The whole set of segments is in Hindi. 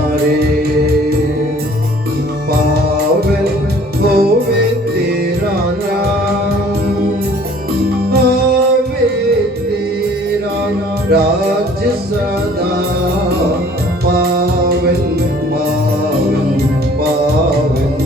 हमारे। पावन होवे तेरा नाम, आवे तेरा राज सदा। पावन पावन पावन।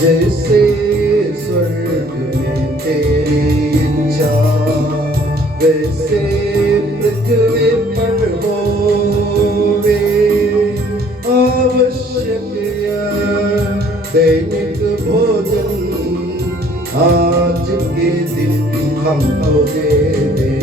जैसे स्वर्ग में तेरी इच्छा, वैसे पृथ्वी पर होवे। आवश्यक दैनिक भोजन आज के दिन हमको दे दे।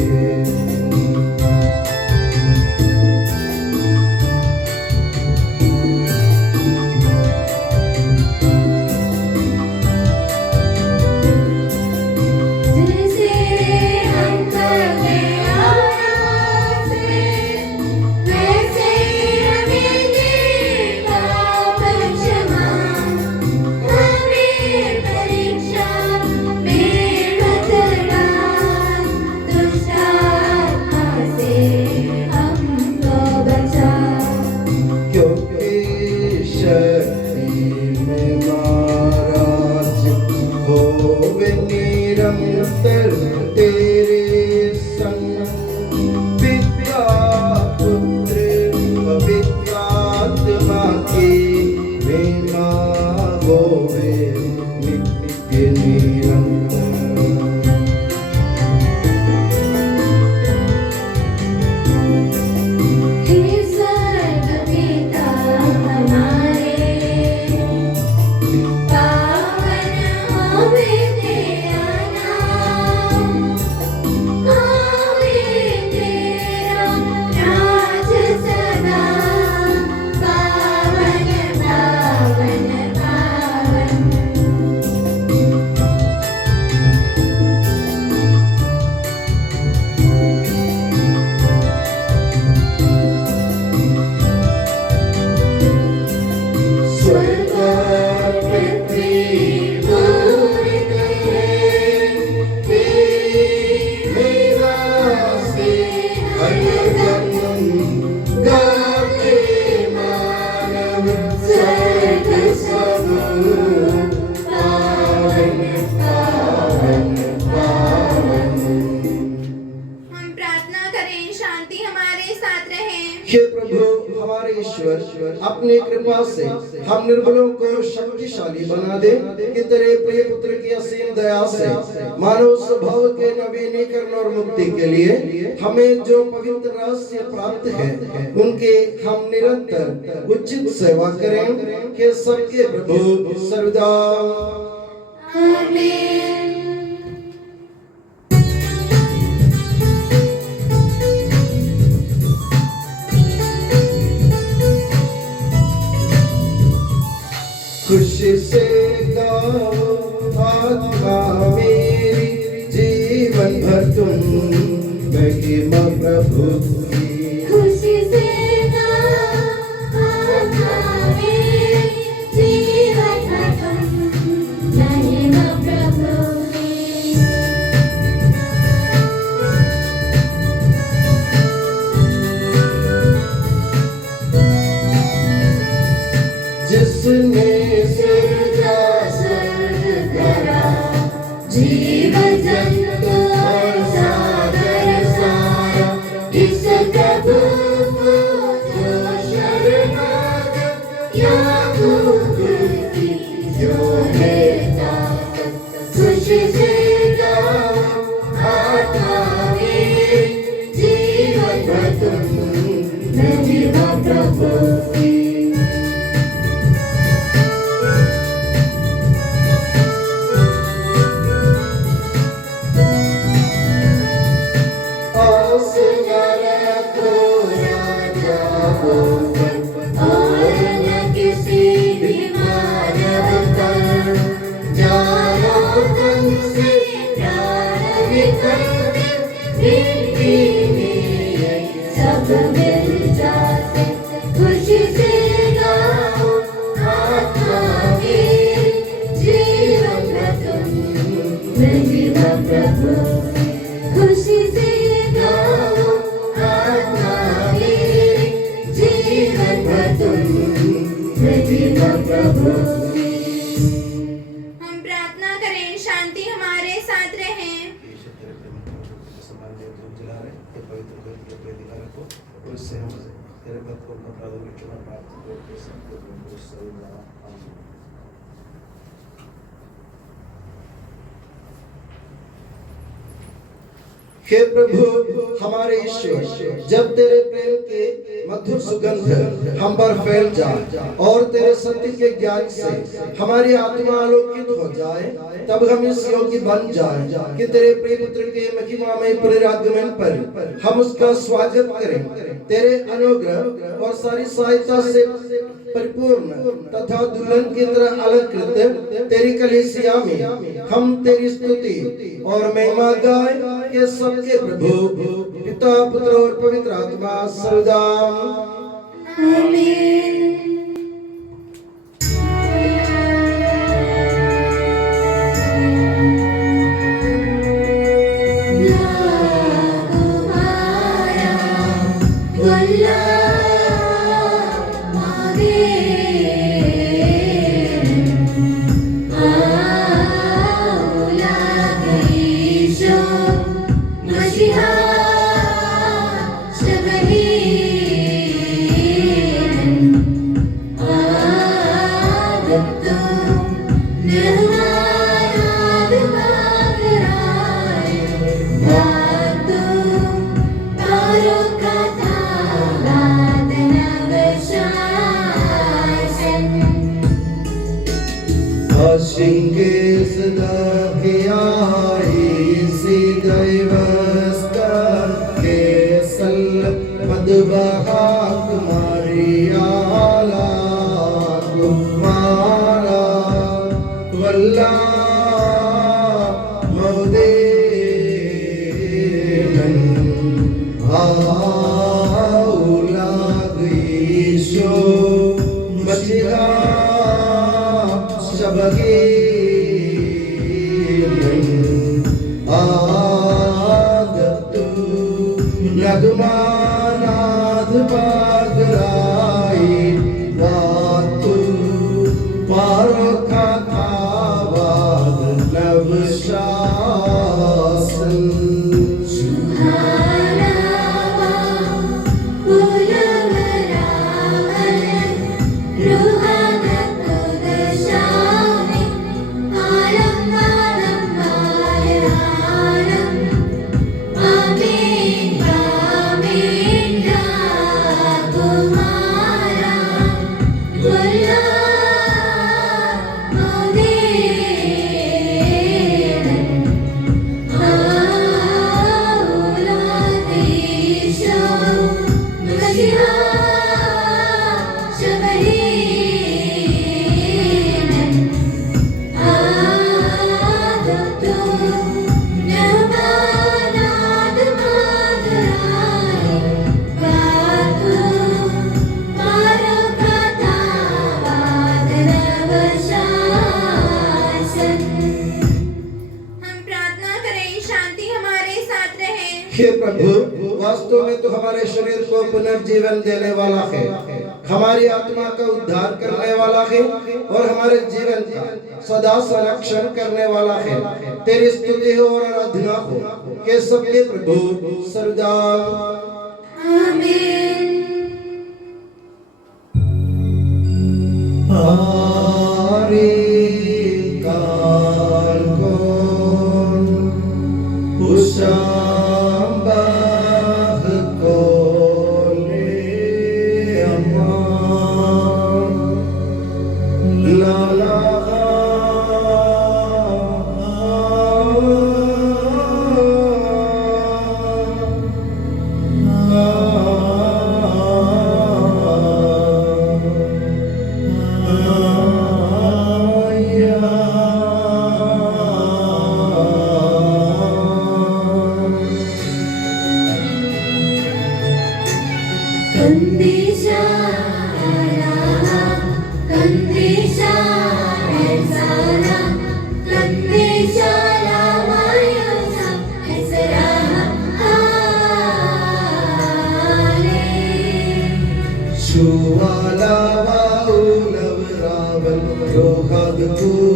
निरंतर तेरे संग, पिता पुत्र पवित्र आत्मा की महिमा होवे नित्य निरंतर। हे प्रभु हमारे ईश्वर, अपनी कृपा से हम निर्बलों को शक्तिशाली बना दे कि तेरे प्रिय पुत्र की असीम दया से मानव स्वभाव के नवीनीकरण और मुक्ति के लिए हमें जो पवित्र रहस्य प्राप्त है, उनके हम निरंतर उचित सेवा करें। कि सबके प्रभु सर्वदा आमीन। खुशी से गाओ आत्मा मेरी, जीवन भर तुम महिमा प्रभु की। खुशी से गाओ आत्मा मेरी, जीवन भर तुम महिमा प्रभु की। जिसने जीव जंतु और सागर सारा इस न रखो राजाओं पर और न किसी भी मानव पर। जानो तुमसे प्राण निकलते फिर भी सब मिल जाते। खुशी से गाओ आत्मा मेरी, जीवन में तुम महिमा प्रभु। खुशी से गाओ आत्मा मेरी, जीवन में तुम महिमा प्रभु। हम प्रार्थना करें, शांति हमारे साथ रहे। और इससे हम तेरे भक्त को अपना प्रार्थना में चुना प्राप्त करके सबको प्रभु सदा आमीन। हे प्रभु हमारे ईश्वर, जब तेरे प्रेम के मधुर सुगंध हम पर फैल जाए और तेरे सत्य के ज्ञान से हमारी आत्मा आलोकित हो जाए, तब हम इस योग्य बन जाए कि तेरे प्रिय पुत्र के महिमामय पुनरागमन पर हम उसका स्वागत करें। तेरे अनुग्रह और सारी सहायता से परिपूर्ण तथा दुल्हन की तरह अलंकृत तेरी कलीसिया में हम तेरी स्तुति और महिमा गाएं कि सबके प्रभु पिता पुत्र और पवित्र आत्मा सदा आमीन। हे प्रभु, वास्तव में तो हमारे शरीर को पुनर्जीवन देने वाला है, हमारी आत्मा का उद्धार करने वाला है और हमारे जीवन का सदा संरक्षण करने वाला है। तेरी स्तुति हो और आराधना हो कि सबके प्रभु सर्वदा आमीन। Kandisha Alaha Kandisha Ensara Kandisha Lamayusa Esraha Ale Shuvala Vaulav Ravan Rohad Kudasha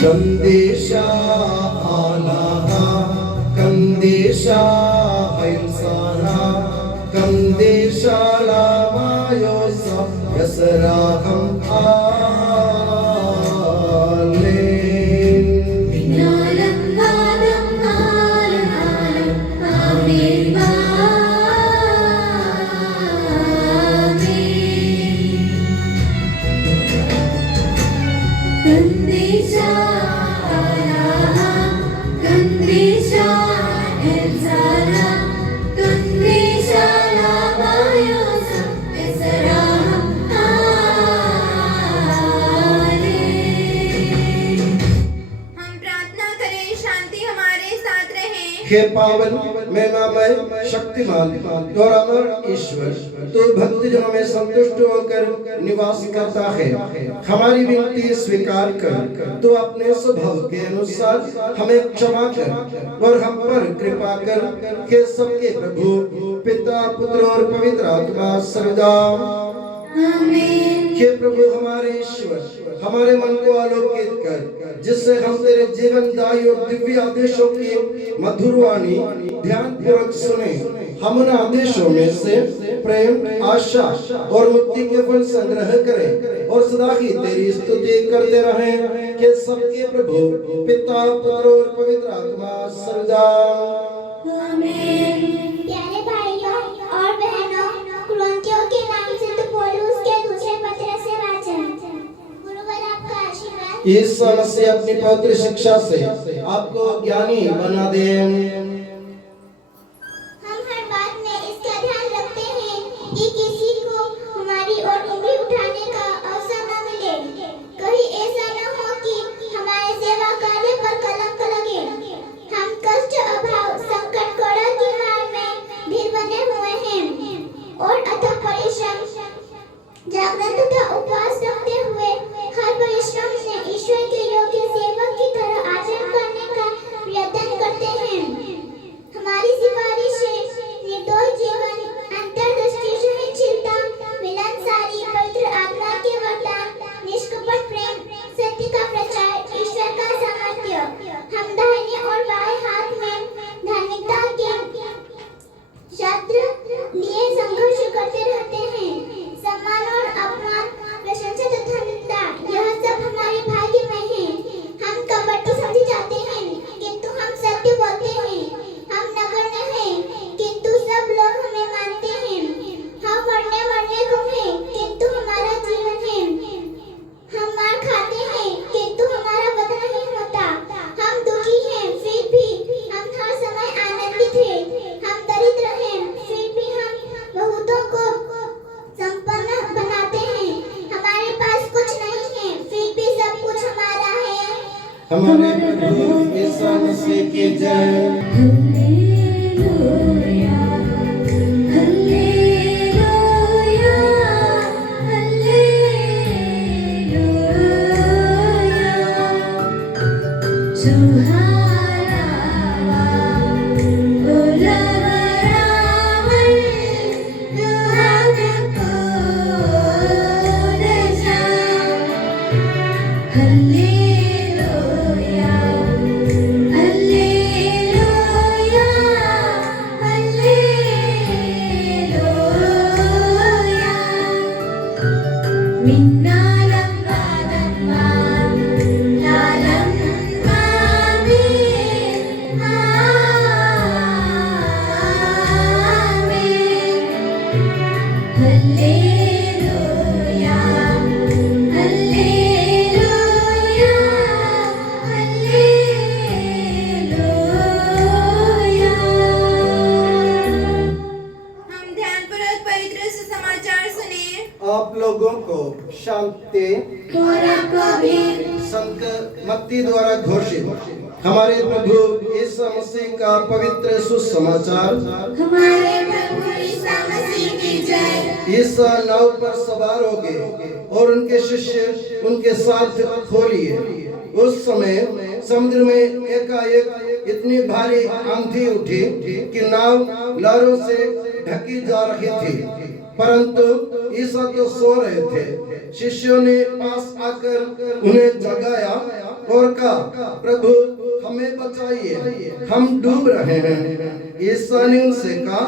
Kandisha Alaha Kandisha Ailsana Kandisha Lamayosa Yasraham Alim Minalam Vadam Alam Alam Amin Kandisha Alaha Kandisha Ensara Kandisha Lamayusa Esraham Ale हम प्रार्थना करें शांति हमारे साथ रहे। हे पावन महिमामय शक्तिमान और अमर ईश्वर, तो भक्तजनों में संतुष्ट होकर निवास करता है। हमारी विनती स्वीकार कर, तो अपने स्वभाव के अनुसार हमें क्षमा कर और हम पर कृपा कर। हे सबके प्रभु पिता पुत्र और पवित्र आत्मा सर्वदा आमीन। हे प्रभु हमारे ईश्वर, हमारे मन को आलोकित कर, जिससे हम तेरे जीवनदायी और दिव्य आदेशों की मधुर वाणी ध्यान पूर्वक सुने। हम उन आदेशों में से प्रेम, आशा और मुक्ति के फल संग्रह करें और सदा ही तेरी स्तुति करते रहें। कि सबके प्रभु पिता पुत्र और पवित्र आत्मा सर्वदा आमीन। प्यारे भाइयों और बहनों, कुरिन्थियों के नाम से तो पौलुस के दूसरे पत्र से वाचन। गुरुवर आपका आशीर्वाद यीशु मसीह अपनी पवित्र शिक्षा से आपको ज्ञानी बना दे। हम हर बात में इसका ध्यान रखते हैं कि किसी को हमारी ओर उंगली उठाने का अवसर न मिले। कहीं ऐसा न हो कि हमारे सेवा कार्य पर कलंक लगे। हम कष्ट, अभाव, संकट, कड़ा की हार में धीर बने हुए हैं और अथक परिश्रम, जागरण तथा उपवास रखते हुए हर परिश्रम से ईश्वर के योग्य सेवक की तरह आचरण करने का प्रयत्न करते हैं। हमारी सिफारिश है निर्दोष जीवन, अंतर्दृष्टि, सहनशीलता, मिलनसारी, पवित्र आत्मा के वरदान, निष्कपट प्रेम, सत्य का प्रचार, ईश्वर का सामर्थ्य। हम दाहिने और बाएं हाथ में धार्मिकता के शस्त्र लिए संघर्ष करते रहते हैं। सम्मान और अपमान, प्रशंसा तथा निंदा, यह सब हमारे भाग्य में है। हम कपटी समझे जाते हैं, किंतु हम सत्य बोलते हैं। हम नगण्य हैं, किंतु सब लोग हमें मानते हैं। हम मरने को हैं, किंतु हमारा जीवन है। हम मार खाते हैं, किंतु हमारा वध नहीं होता। हम दुखी हैं, फिर भी हम हर समय आनंदित हैं। हम दरिद्र हैं, फिर भी हम बहुतों को संपन्न बनाते हैं। हमारे पास कुछ नहीं है, फिर भी सब कुछ हमारा है। हमारे प्रभु यीशु मसीह की जय। हालेलुया हालेलुया हालेलुया सुहारावा उलवरावल दुहाग कोदशा हालेलुया हालेलुया हालेलुया मिन्नालं वादं मा लालं मामि शक्ति द्वारा घोषित हमारे प्रभु यीशु मसीह का पवित्र सुसमाचार। हमारे प्रभु यीशु मसीह की जय। ईसा नाव पर सवार हो गए और उनके शिष्य उनके साथ खो लिए। उस समय समुद्र में एकाएक इतनी भारी आंधी उठी कि नाव लहरों से ढकी जा रही थी, परंतु ईसा तो सो रहे थे। शिष्यों ने पास आकर उन्हें जगाया और कहा, प्रभु हमें बचाइए, हम डूब रहे हैं। ईसा ने उनसे कहा,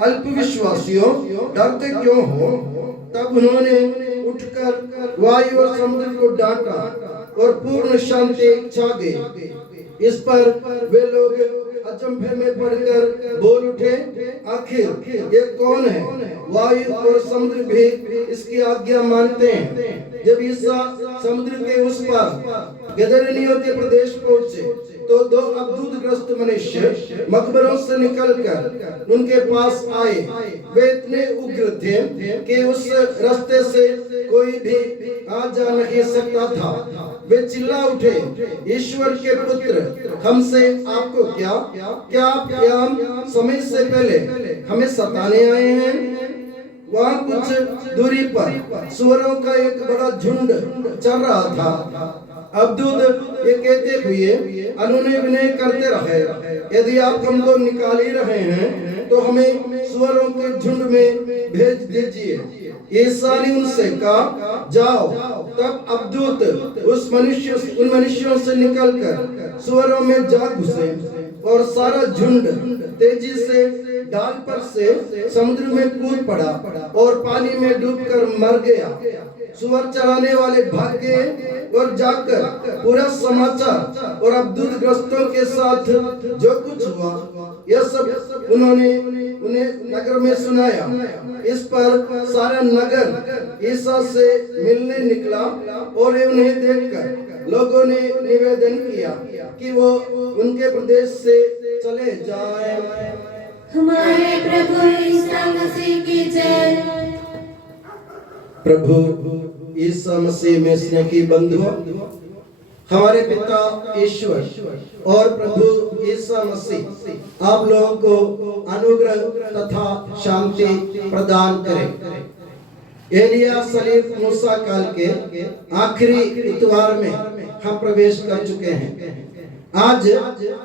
अल्पविश्वासियों, डरते क्यों हो? तब उन्होंने उठकर वायु और समुद्र को डांटा और पूर्ण शांति छा गई। इस पर वे लोग अचंभे में पड़कर बोल उठे, आखिर ये कौन है? वायु और समुद्र भी इसकी आज्ञा मानते हैं। जब ईसा समुद्र के उस पार गदरेनियों के प्रदेश पहुंचे तो दो अद्भुतग्रस्त मनुष्य मकबरों से निकलकर उनके पास आए। वे इतने उग्र थे कि उस रास्ते से कोई भी आ जा नहीं सकता था। वे चिल्ला उठे, ईश्वर के पुत्र, हमसे आपको क्या आप यहाँ समय से पहले हमें सताने आए हैं? वहाँ कुछ दूरी पर सुअरों का एक बड़ा झुंड चल रहा था। अब्दूद ये कहते हुए अनुनय विनय करते रहे, यदि आप हमको निकाल ही रहे हैं तो हमें सुअरों के झुंड में भेज दीजिए। ईसा ने उनसे कहा, जाओ। तब अब्दूद उन मनुष्यों से निकलकर सुअरों में जा घुसे और सारा झुंड तेजी से डाल पर से समुद्र में कूद पड़ा और पानी में डूबकर मर गया। सुअर चराने वाले भाग गए और जाकर पूरा समाचार और अब्दूदग्रस्तों के साथ जो कुछ हुआ यह सब उन्हें नगर में सुनाया। इस पर सारा नगर ईसा से मिलने निकला और उन्हें देखकर लोगों ने निवेदन किया कि वो उनके प्रदेश से चले जाएं। हमारे प्रभु यीशु मसीह की जय। प्रभु यीशु मसीह में स्नेह की बंधुओं, हमारे पिता ईश्वर और प्रभु यीशु मसीह आप लोगों को अनुग्रह तथा शांति प्रदान करें। एलिया सलीम मूसा काल के आखिरी इतवार में हम प्रवेश कर चुके हैं। आज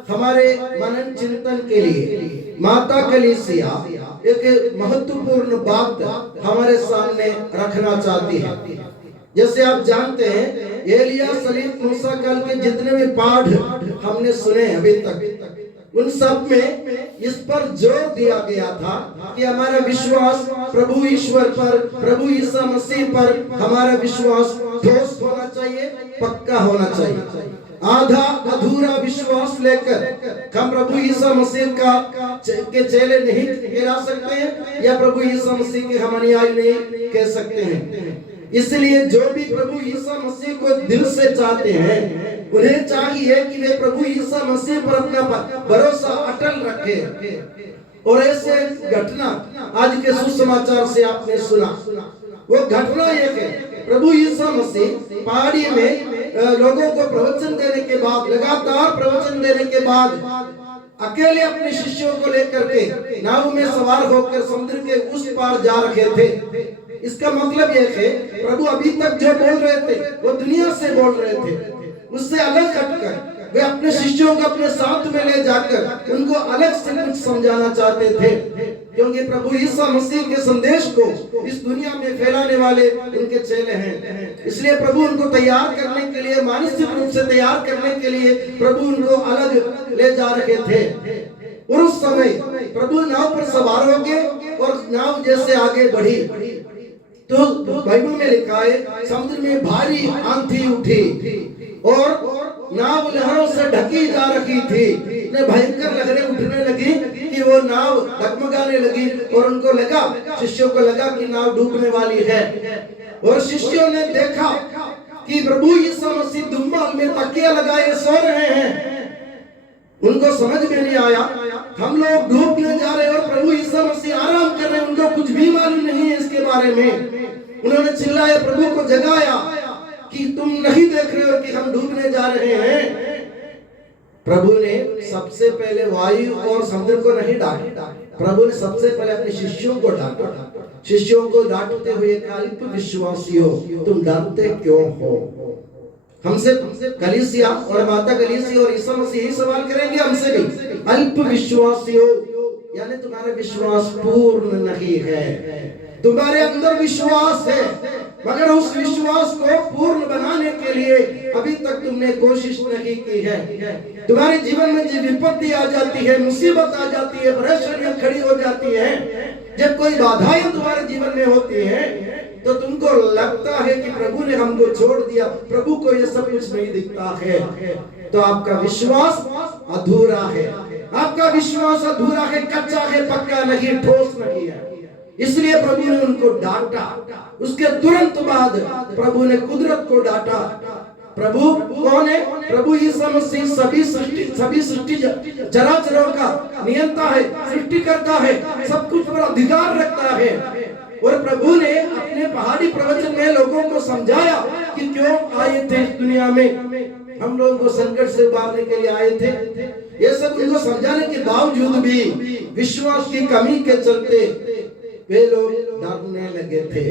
हमारे मनन चिंतन के लिए माता कलीसिया एक महत्वपूर्ण बात हमारे सामने रखना चाहती है। जैसे आप जानते हैं, एलिया सलीम मूसा काल के जितने भी पाठ हमने सुने अभी तक, उन सब में इस पर जोर दिया गया था कि हमारा विश्वास प्रभु ईश्वर पर, प्रभु यीशु मसीह पर हमारा विश्वास ठोस होना चाहिए, पक्का होना चाहिए। आधा अधूरा विश्वास लेकर हम प्रभु यीशु मसीह के चेले नहीं कहला सकते हैं या प्रभु यीशु मसीह के हम अनुयायी नहीं कह सकते हैं। इसलिए जो भी प्रभु यीशु मसीह को दिल से चाहते हैं, उन्हें चाहिए कि वे प्रभु यीशु मसीह पर अपना भरोसा अटल रखें। और ऐसे घटना आज के सुसमाचार से आपने सुना। वो घटना ये है, प्रभु यीशु मसीह पहाड़ी में लोगों को प्रवचन देने के बाद, लगातार प्रवचन देने के बाद अकेले अपने शिष्यों को लेकर के नाव में सवार होकर समुद्र के उस पार जा रहे थे। इसका मतलब यह है, प्रभु अभी तक जो बोल रहे थे वो दुनिया से बोल रहे थे, उससे अलग हटकर वे अपने शिष्यों को अपने साथ में ले जाकर उनको अलग से कुछ समझाना चाहते थे, क्योंकि प्रभु यीशु मसीह के संदेश को इस दुनिया में फैलाने वाले उनके चेले हैं। इसलिए प्रभु उनको तैयार करने के लिए, मानसिक रूप से तैयार करने के लिए प्रभु उनको अलग ले जा रहे थे। और उस समय प्रभु नाव पर सवार हो गए और नाव जैसे आगे बढ़ी तो बाइबल में लिखा है, समुद्र में भारी आंधी उठी और नाव लहरों से ढकी जा रही थी। इतने भयंकर लहरें उठने लगी कि वो नाव डगमगाने लगी और उनको लगा, शिष्यों को लगा कि नाव डूबने वाली है। और शिष्यों ने देखा कि प्रभु यीशु मसीह दुम्बाल में तकिया लगाए सो रहे हैं। उनको समझ में नहीं आया, हम लोग डूबने जा रहे हैं और प्रभु यीशु मसीह आराम कर रहे हैं, उनको कुछ भी मालूम नहीं है इसके बारे में। उन्होंने चिल्लाया, प्रभु को जगाया कि तुम नहीं देख रहे हो कि हम डूबने जा रहे हैं। प्रभु ने सबसे पहले वायु और समुद्र को नहीं डांटा, प्रभु ने सबसे पहले अपने शिष्यों को डांटा। शिष्यों को डांटते हुए अल्प विश्वासियों, तुम डरते क्यों हो? हमसे कलीसिया और माता कलीसिया और ईसा मसीह यही सवाल करेंगे हमसे भी, अल्प विश्वासियों, यानी तुम्हारा विश्वास पूर्ण नहीं है। तुम्हारे अंदर विश्वास है मगर उस विश्वास को पूर्ण बनाने के लिए अभी तक तुमने कोशिश नहीं की है। तुम्हारे जीवन में जब विपत्ति आ जाती है, मुसीबत आ जाती है, परेशानियां खड़ी हो जाती है, जब कोई बाधाएं तुम्हारे जीवन में होती है, तो तुमको लगता है कि प्रभु ने हमको छोड़ दिया, प्रभु को ये सब कुछ नहीं दिखता है, तो आपका विश्वास अधूरा है। आपका विश्वास अधूरा है, कच्चा है, पक्का नहीं, ठोस नहीं है। इसलिए प्रभु ने उनको डांटा। उसके तुरंत बाद प्रभु ने कुदरत को डांटा। प्रभु कौन है? प्रभु यीशु मसीह सभी सृष्टि चराचरों का नियंता है, सृष्टि करता है, सब कुछ पर अधिकार रखता है। और प्रभु ने अपने पहाड़ी प्रवचन में लोगों को समझाया कि क्यों आए थे इस दुनिया में, हम लोगों को संकट से उबारने के लिए आए थे। ये सब उनको समझाने के बावजूद भी विश्वास की कमी के चलते वे लोग डरने लगे थे।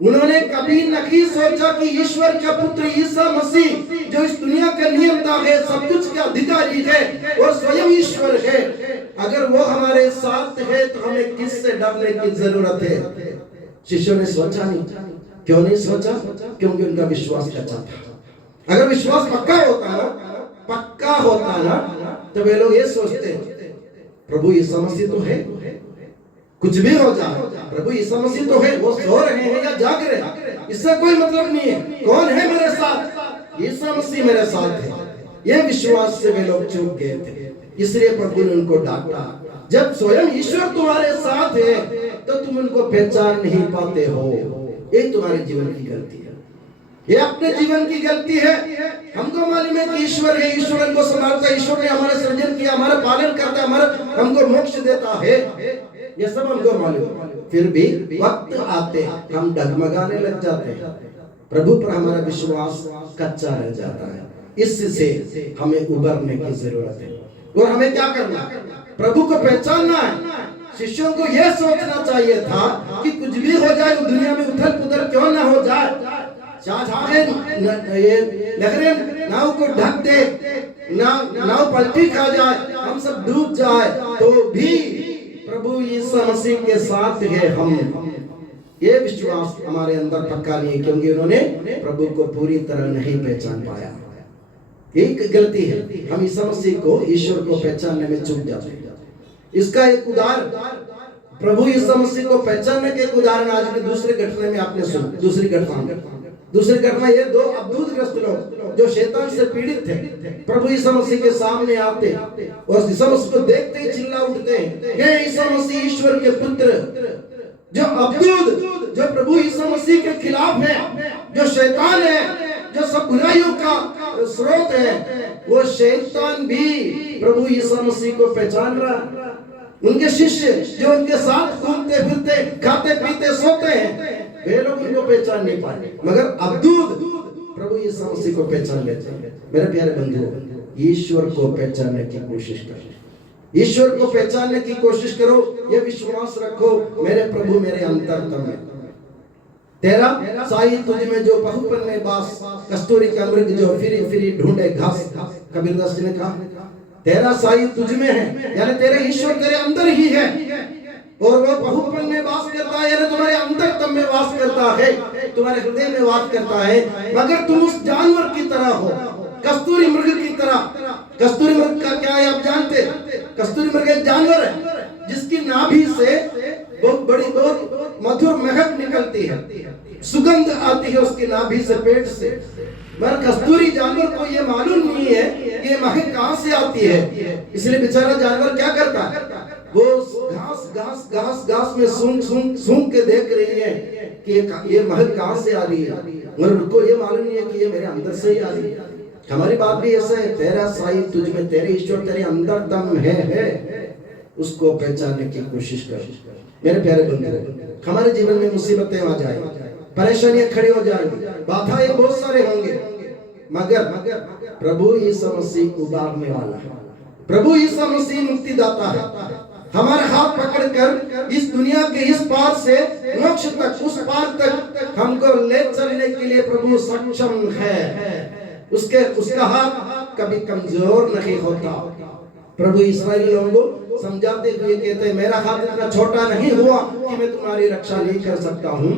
उन्होंने कभी नहीं सोचा कि ईश्वर का पुत्र ईसा मसीह जो इस दुनिया का नियंता है, सब कुछ का अधिकारी है और स्वयं ईश्वर है, अगर वो हमारे साथ है तो हमें किससे डरने की जरूरत है? शिष्यों ने सोचा नहीं। क्यों नहीं सोचा? क्योंकि उनका विश्वास कच्चा था। अगर विश्वास पक्का होता ना तो वे लोग ये सोचते, प्रभु यीशु मसीह तो है, कुछ भी हो जाए, प्रभु यीशु मसीह तो है, वो सो रहे हैं या जाग रहे हैं, इससे कोई मतलब नहीं है। कौन है मेरे साथ? यीशु मसीह मेरे साथ है। ये विश्वास से वे लोग चूक गए थे, इसलिए प्रभु ने उनको डांटा। जब स्वयं ईश्वर तुम्हारे साथ है तो तुम उनको पहचान नहीं पाते हो। ये तुम्हारे जीवन की गलती है, ये अपने जीवन की गलती है। हमको मालूम है कि ईश्वर है, ईश्वर हमको संभालता है, ईश्वर ने हमारा सृजन किया, हमारा पालन करता है, हमारा हमको मोक्ष देता है, ये सब हमको मालूम। फिर भी वक्त आते हम डगमगाने लग जाते हैं, प्रभु पर हमारा विश्वास कच्चा रह जाता है। इससे हमें उबरने की जरूरत है। और हमें क्या करना? प्रभु को पहचानना है। शिष्यों को यह सोचना चाहिए था कि कुछ भी हो जाए, दुनिया में उथल पुथल क्यों ना हो जाए, लहरें नाव को ढक दे, नाव पलटी खा जाए, हम सब डूब जाए, तो भी प्रभु यीशु मसीह के साथ है हम। ये विश्वास हमारे अंदर पक्का नहीं है, क्योंकि उन्होंने प्रभु को पूरी तरह नहीं पहचान पाया। एक गलती है, हम यीशु मसीह को, ईश्वर को पहचानने में चूक जाते हैं। इसका एक उदाहरण, प्रभु यीशु मसीह को पहचानने के एक उदाहरण आज की दूसरी घटना में आपने सुना। दूसरी घटना ये, दो अद्भुतग्रस्त लोग जो शैतान से पीड़ित थे, प्रभु यीशु मसीह के सामने आते और यीशु मसीह को देखते ही चिल्ला उठते हैं, हे यीशु मसीह ईश्वर के पुत्र। जो अद्भुत, जो प्रभु यीशु मसीह के खिलाफ है, जो शैतान है, जो सब बुराइयों का स्रोत है, वो शैतान भी प्रभु यीशु मसीह को पहचान रहा। उनके शिष्य जो उनके साथ घूमते फिरते, खाते पीते सोते हैं, वे लोग उनको पहचान नहीं पाए, मगर अद्भुत प्रभु यीशु मसीह को पहचान लेते हैं। मेरे प्यारे बंधुओं, ईश्वर को पहचानने की कोशिश करो, ईश्वर को पहचानने की कोशिश करो। ये विश्वास रखो, मेरे प्रभु मेरे अंतरतम है। तेरा साई तुझ में जो बहुपन में बास, कस्तूरी का मृग जो फिरी फिरी ढूंढे घास, कबीरदास जी ने कहा, तेरा साई तुझ में है, यानी तेरे ईश्वर तेरे अंदर ही है, और वो बहुपन में वास करता है, यानी तुम्हारे अंतरतम में वास करता है, तुम्हारे हृदय में वास करता है। मगर तुम उस जानवर की तरह हो, कस्तूरी मृग की तरह। कस्तूरी मृग का क्या है आप जानते? कस्तूरी मृग एक जानवर है जिसकी नाभि से बहुत बड़ी, बहुत मधुर महक निकलती है, सुगंध आती है उसकी नाभि से, पेट से। मगर कस्तूरी जानवर को ये मालूम नहीं है कि ये महक कहां से आती है, इसलिए बेचारा जानवर क्या करता है, वो घास घास घास घास में सूंघ के देख रही है कि ये महक कहां से आ रही है, मगर उनको ये मालूम नहीं है कि ये मेरे अंदर से ही आ रही है। हमारी बात भी ऐसा है, तेरा साई तुझ में, तेरे ईश्वर तेरे अंदर दम है, उसको पहचानने की कोशिश कर। मेरे प्यारे बंधु, हमारे जीवन में मुसीबतें आ जाए, परेशानियां खड़ी हो जाएंगी, बाधाएं बहुत सारे होंगे, मगर प्रभु यीशु मसीह उबारने वाला है। प्रभु यीशु मसीह मुक्तिदाता है। हमारे हाथ पकड़कर इस दुनिया के इस पार से मोक्ष तक, उस पार तक हमको ले चलने के लिए प्रभु सक्षम है। उसका हाथ कभी कमजोर नहीं होता। प्रभु इस्राएली लोगों को समझाते हुए कहते हैं, मेरा हाथ इतना छोटा नहीं हुआ कि मैं तुम्हारी रक्षा नहीं कर सकता हूँ।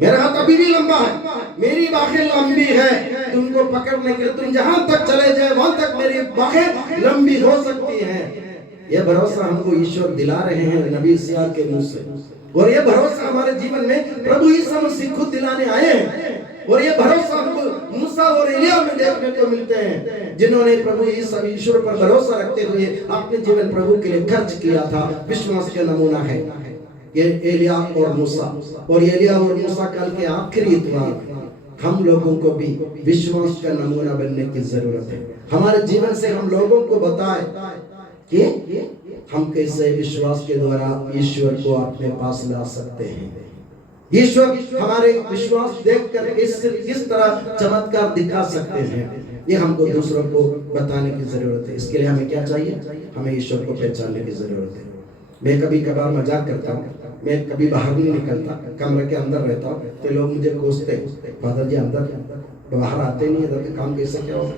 मेरा हाथ अभी भी लंबा है, मेरी बाहें लंबी है तुमको पकड़ने के लिए। तुम जहां तक चले जाए वहां तक मेरी बाहें लंबी हो सकती हैं। यह भरोसा हमको ईश्वर दिला रहे हैं नबी यशायाह के मुंह से, और यह भरोसा हमारे जीवन में प्रभु यीशु मसीह खुद दिलाने आए हैं। और ये भरोसा हमको मूसा और एलिया में देखने को मिलते हैं, जिन्होंने प्रभु यीशु ईश्वर पर भरोसा रखते हुए अपने जीवन प्रभु के लिए खर्च किया था। विश्वास का नमूना है ये एलिया और मूसा। और एलिया और मूसा काल के आखिरी इतवार हम लोगों को भी विश्वास का नमूना बनने की जरूरत है। हमारे जीवन से हम लोगों को बताए कि हम कैसे विश्वास के द्वारा ईश्वर को अपने पास ला सकते हैं। ईश्वर हमारे विश्वास देखकर किस तरह चमत्कार दिखा सकते हैं, ये हमको दूसरों को बताने की जरूरत है। इसके लिए हमें क्या चाहिए? हमें ईश्वर को पहचानने की जरूरत है। मैं कभी कभार मजाक करता हूँ, मैं कभी बाहर नहीं निकलता, कमरे के अंदर रहता हूँ, तो लोग मुझे कोसते, फादर जी अंदर बाहर आते नहीं, इधर के काम कैसे क्या हो?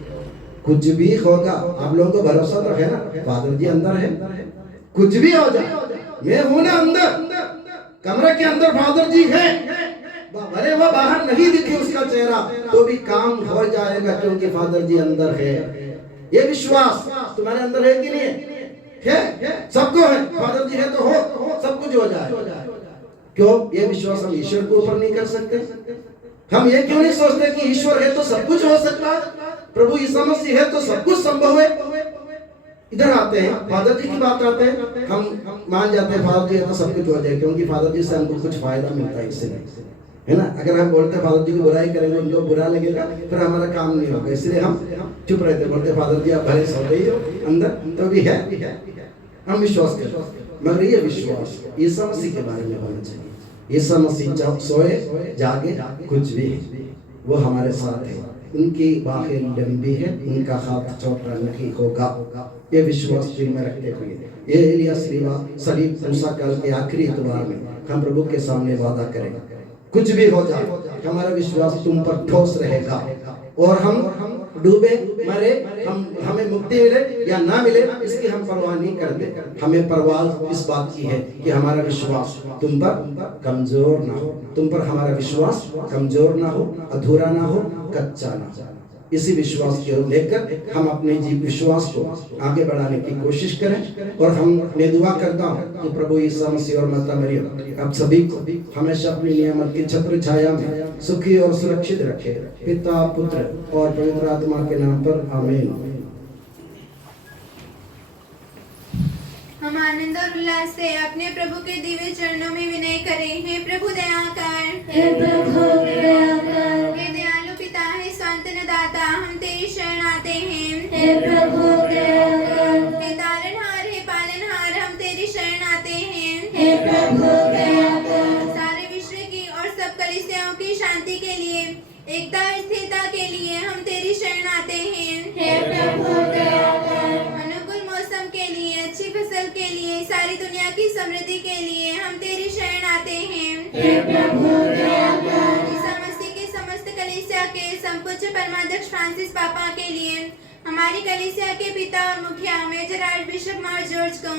कुछ भी होगा, आप लोगों को भरोसा तो है ना, फादर जी अंदर है, कुछ भी हो जाए मैं हूं ना अंदर, कमरे के अंदर फादर जी हैं, भले वो बाहर नहीं दिखे उसका चेहरा तो भी काम हो जाएगा, क्योंकि फादर जी अंदर है। ये विश्वास तुम्हारे अंदर है कि नहीं है? सबको है, फादर जी है तो हो, सब कुछ हो जाए। क्यों ये विश्वास हम ईश्वर के ऊपर नहीं कर सकते? हम ये क्यों नहीं सोचते कि ईश्वर है तो सब कुछ हो सकता है, प्रभु यीशु मसीह है तो सब कुछ संभव है? इधर आते हैं, फादर जी की बात आते हैं, हम मान जाते हैं फादर जी है तो सब कुछ हो जाए, क्योंकि फादर जी से हमको कुछ फायदा मिलता है इससे, है ना। अगर हम बोलते हैं फादर जी की बुराई करेंगे, उनको बुरा लगेगा, फिर हमारा काम नहीं होगा, इसलिए हम चुप रहते, बोलते फादर जी आप भले सो गई हो अंदर तो भी है, हम विश्वास करते। मगर ये विश्वास यीशु मसीह के बारे में होना चाहिए। यीशु मसीह जब सोए जागे कुछ भी वो हमारे साथ है, उनकी बाहें लंबी है, उनका हाथ छोटा नहीं होगा। ये विश्वास दिल में रखते हुए ये एलिया सलीब मूसा काल के आखिरी इतवार में हम प्रभु के सामने वादा करेंगे, कुछ भी हो जाए हमारा विश्वास तुम पर ठोस रहेगा, और हम डूबे मरे, हमें मुक्ति मिले या ना मिले इसकी हम परवाह नहीं करते। हमें परवाह इस बात की है कि हमारा विश्वास तुम पर कमजोर ना हो, तुम पर हमारा विश्वास कमजोर ना हो, अधूरा ना हो, कच्चा ना हो। इसी विश्वास के लेकर हम अपने विश्वास को आगे बढ़ाने की कोशिश करें। और मैं दुआ करता हूँ कि प्रभु यीशु मसीह और माता मरियम आप सभी को हमेशा अपनी नियामत की छत्र छाया में सुखी और सुरक्षित रखे, पिता पुत्र और पवित्र आत्मा के नाम पर आमीन। हम आनंद और उल्लास से अपने प्रभु के दिव्य चरणों में विनय करें। हे प्रभु दया कर, हे प्रभु दया कर, हे दयालु पिता, हे सांत्वना दाता, हम तेरी शरण आते हैं। हे प्रभु दया कर, हे तारनहार, हे पालनहार, हम तेरी शरण आते हैं। हे प्रभु दया कर, सारे विश्व की और सब कलीसियाओं की शांति के लिए, एकता और स्थिरता के लिए हम तेरी शरण आते हैं। हे प्रभु दया कर, अनुकूल मौसम के लिए, अच्छी फसल के लिए, सारी दुनिया की समृद्धि के लिए हम तेरी शरण आते हैं। हे प्रभु दया कर, ईसा मसीह के समस्त कलीसिया के संपूज्य परमाध्यक्ष फ्रांसिस पापा के लिए, हमारी कलीसिया के पिता और मुखिया मेजर आर्चबिशप मार जॉर्ज को,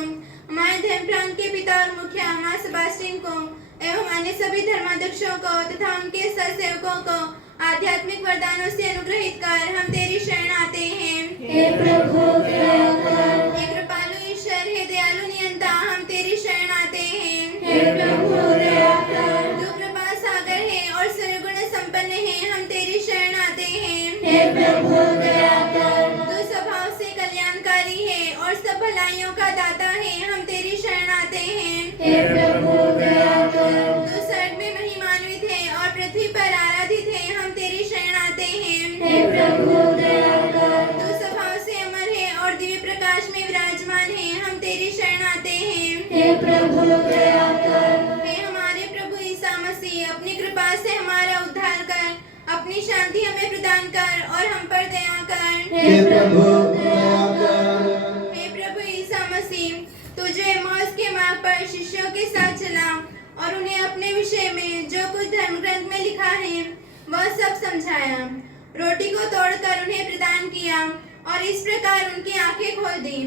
हमारे धर्म प्रांत के पिता और मुखिया मार सेबास्टियन को एवं अन्य सभी धर्माध्यक्षों को तथा उनके सहसेवकों को आध्यात्मिक वरदानों से अनुग्रहित कर हम तेरी शरण आते हैं। हे प्रभु दया कर, हे कृपालु ईश्वर, हे दयालु नियंता, हम तेरी शरण आते हैं। हे प्रभु दया कर, तू कृपा सागर है और सर्वगुण संपन्न है, हम तेरी शरण आते हैं। हे प्रभु दया कर, तू स्वभाव से कल्याणकारी है और सब भलाइयों का दाता है, हम तेरी शरण आते हैं। हे प्रभु दया कर, तू स्वर्ग में महिमान्वित है और पृथ्वी पर आराधित है, हम तेरी शरण आते हैं। हे प्रभु दया कर, तू स्वभाव से अमर है और दिव्य प्रकाश में विराजमान है, हम तेरी शरण आते हैं। हे प्रभु दया कर, हे हमारे प्रभु ईसा मसीह, अपनी कृपा कृपा से हमारा उद्धार कर, अपनी शांति हमें प्रदान कर और हम पर दया कर। हे प्रभु दया कर। हे प्रभु ईसा मसीह, तू जो एमौस के मार्ग पर शिष्यों के साथ चला और उन्हें अपने विषय में जो कुछ धर्म ग्रंथ में लिखा है वह सब समझाया, रोटी को तोड़कर उन्हें प्रदान किया और इस प्रकार उनकी आंखें खोल दी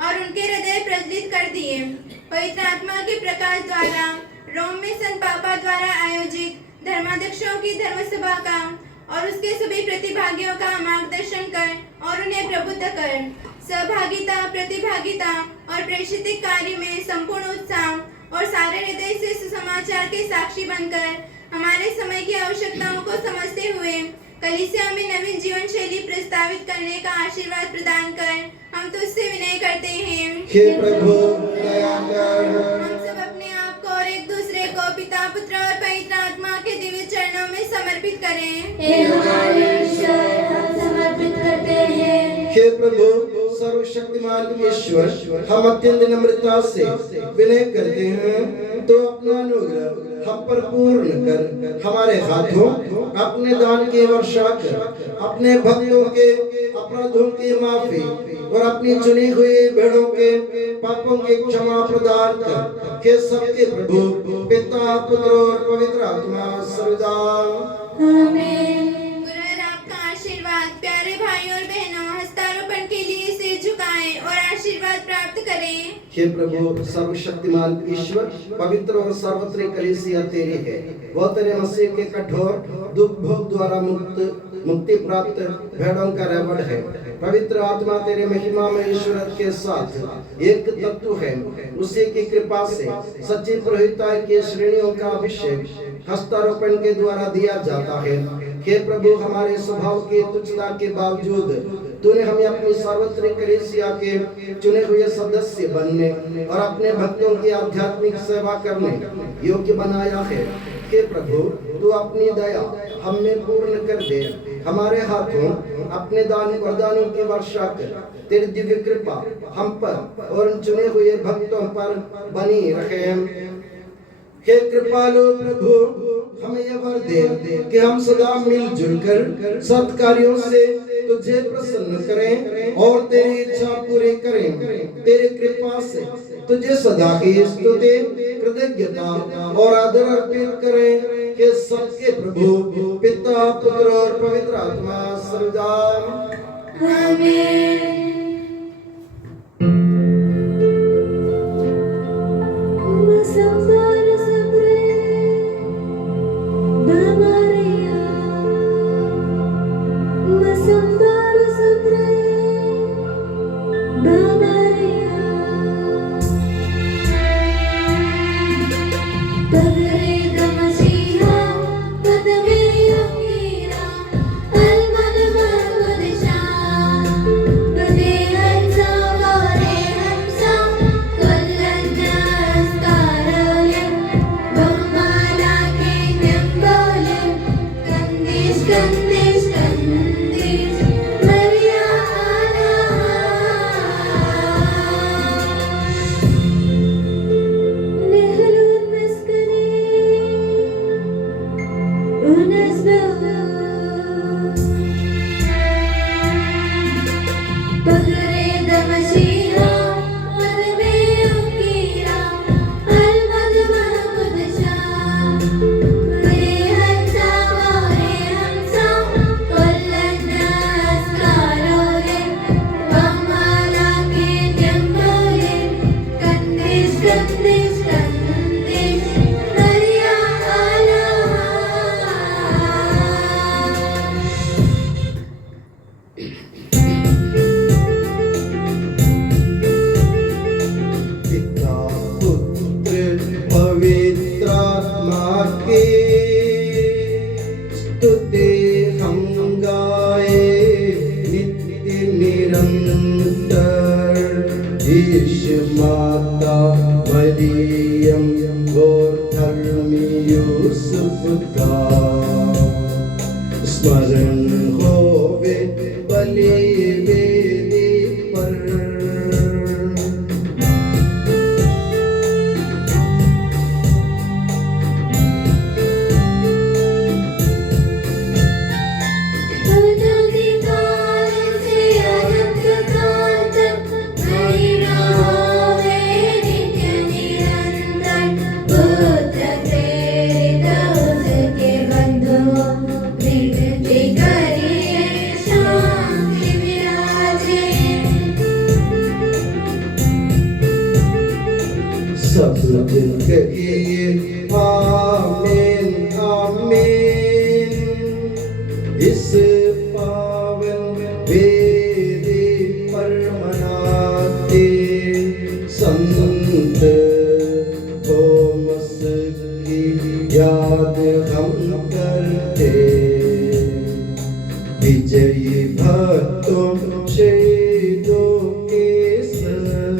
और उनके हृदय प्रज्वलित कर दिए। पवित्र आत्मा के प्रकाश द्वारा रोम में संत पापा द्वारा आयोजित धर्माध्यक्षों की धर्मसभा का और उसके सभी प्रतिभागियों का मार्गदर्शन कर और उन्हें प्रबुद्ध कर, सहभागिता, प्रतिभागिता और प्रेषित कार्य में संपूर्ण उत्साह और सारे हृदय से सुसमाचार के साक्षी बनकर हमारे समय की आवश्यकताओं को समझते हुए कलीसिया में नवीन जीवन शैली प्रस्तावित करने का आशीर्वाद प्रदान कर हम तुझसे विनय करते हैं। हे प्रभु दया कर। हम सब अपने आप को और एक दूसरे को पिता, पुत्र और पवित्र आत्मा के दिव्य चरणों में समर्पित करें। हे हमारे ईश्वर, हम समर्पित करते हैं। हे प्रभु सर्वशक्तिमान ईश्वर, हम अत्यंत नम्रता से विनय करते हैं, तो अपना अनुग्रह हम पर पूर्ण कर हमारे हाथों अपने दान की वर्षा कर, अपने भक्तों के अपराधों की माफी और अपनी चुनी हुई भेड़ों के पापों की क्षमा प्रदान कर। हे सबके प्रभु पिता, पुत्र और पवित्र आत्मा सर्वदा आमीन। पुनः आपका आशीर्वाद प्यारे भाई और बहनों हस्तारोपण के लिए सिर झुकाएं और आशीर्वाद प्राप्त करें। हे प्रभु सर्वशक्तिमान ईश्वर, पवित्र और सर्वत्र कलीसिया तेरी है। वह तेरे मसीह के कठोर दुख भोग द्वारा मुक्ति प्राप्त भेड़ों का रेवड़ है। पवित्र आत्मा तेरे महिमा में ईश्वर के साथ एक तत्व है। उसी की कृपा से सच्ची पुरोहिताई की श्रेणियों का अभिषेक हस्तारोपण के द्वारा दिया जाता है। हे प्रभु, हमारे स्वभाव की तुच्छता के बावजूद तूने हमें अपनी सार्वत्रिक कलीसिया के चुने हुए सदस्य बनने और अपने भक्तों की आध्यात्मिक सेवा करने योग्य बनाया है। हे प्रभु, तू अपनी दया हम में पूर्ण कर दे। हमारे हाथों अपने दान वरदानों की वर्षा कर। तेरी दिव्य कृपा हम पर और उन चुने हुए भक्तों पर बनी रखे। हे कृपालु प्रभु, हमें यह वर दे कि हम सदा मिलजुल कर सत्कार्यों से तुझे प्रसन्न करें और तेरी इच्छा पूरी करें। तेरी कृपा से तुझे सदा की स्तुति, कृतज्ञता और आदर अर्पित करें। कि सबके प्रभु पिता, पुत्र और पवित्र आत्मा सर्वदा आमीन। माता मरियम और धर्मी यूसुफ का स्मरण होवे बलि वेदी पर। दिन कहिए आमीन आमीन। इस पावन वेदी पर मनाते संत थॉमस की याद हम करते। विजयी भक्तों शहीदों के संग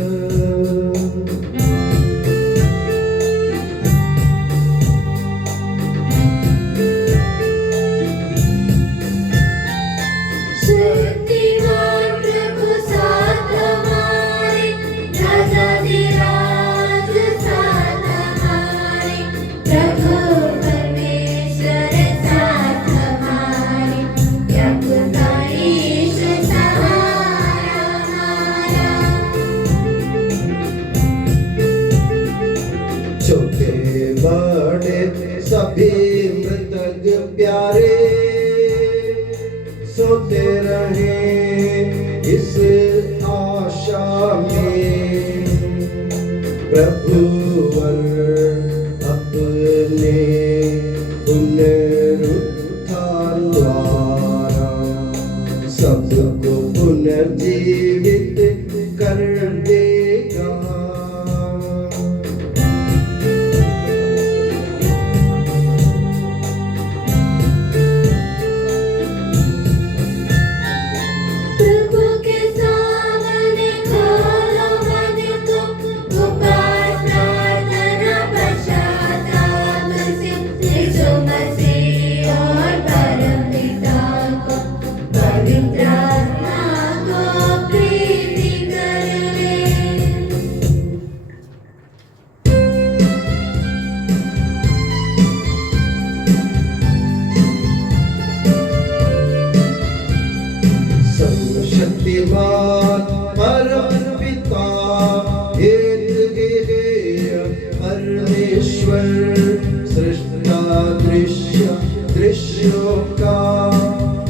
शक्तिमान प्रभु साथ हमारे, राजाधिराज साथ हमारे, प्रभु परमेश्वर साथ हमारे, यहोवा ईश्वर सहारा हमारा। छोटे बड़े सभी मृतक प्यारे सोते रहे इस आशा में। प्रभुवर अपने पुनरुत्थान द्वारा सबको पुनर्जीवित कर देगा। प्रभु के सामने खोलो मन को, उपवास प्रार्थना पश्चाताप से, यीशु मसीह और परमपिता को, पवित्र आत्मा को प्रीति कर ले। सर्वशक्तिमान परम पिता एकगेय परमेश्वर सृष्टा दृश्यों का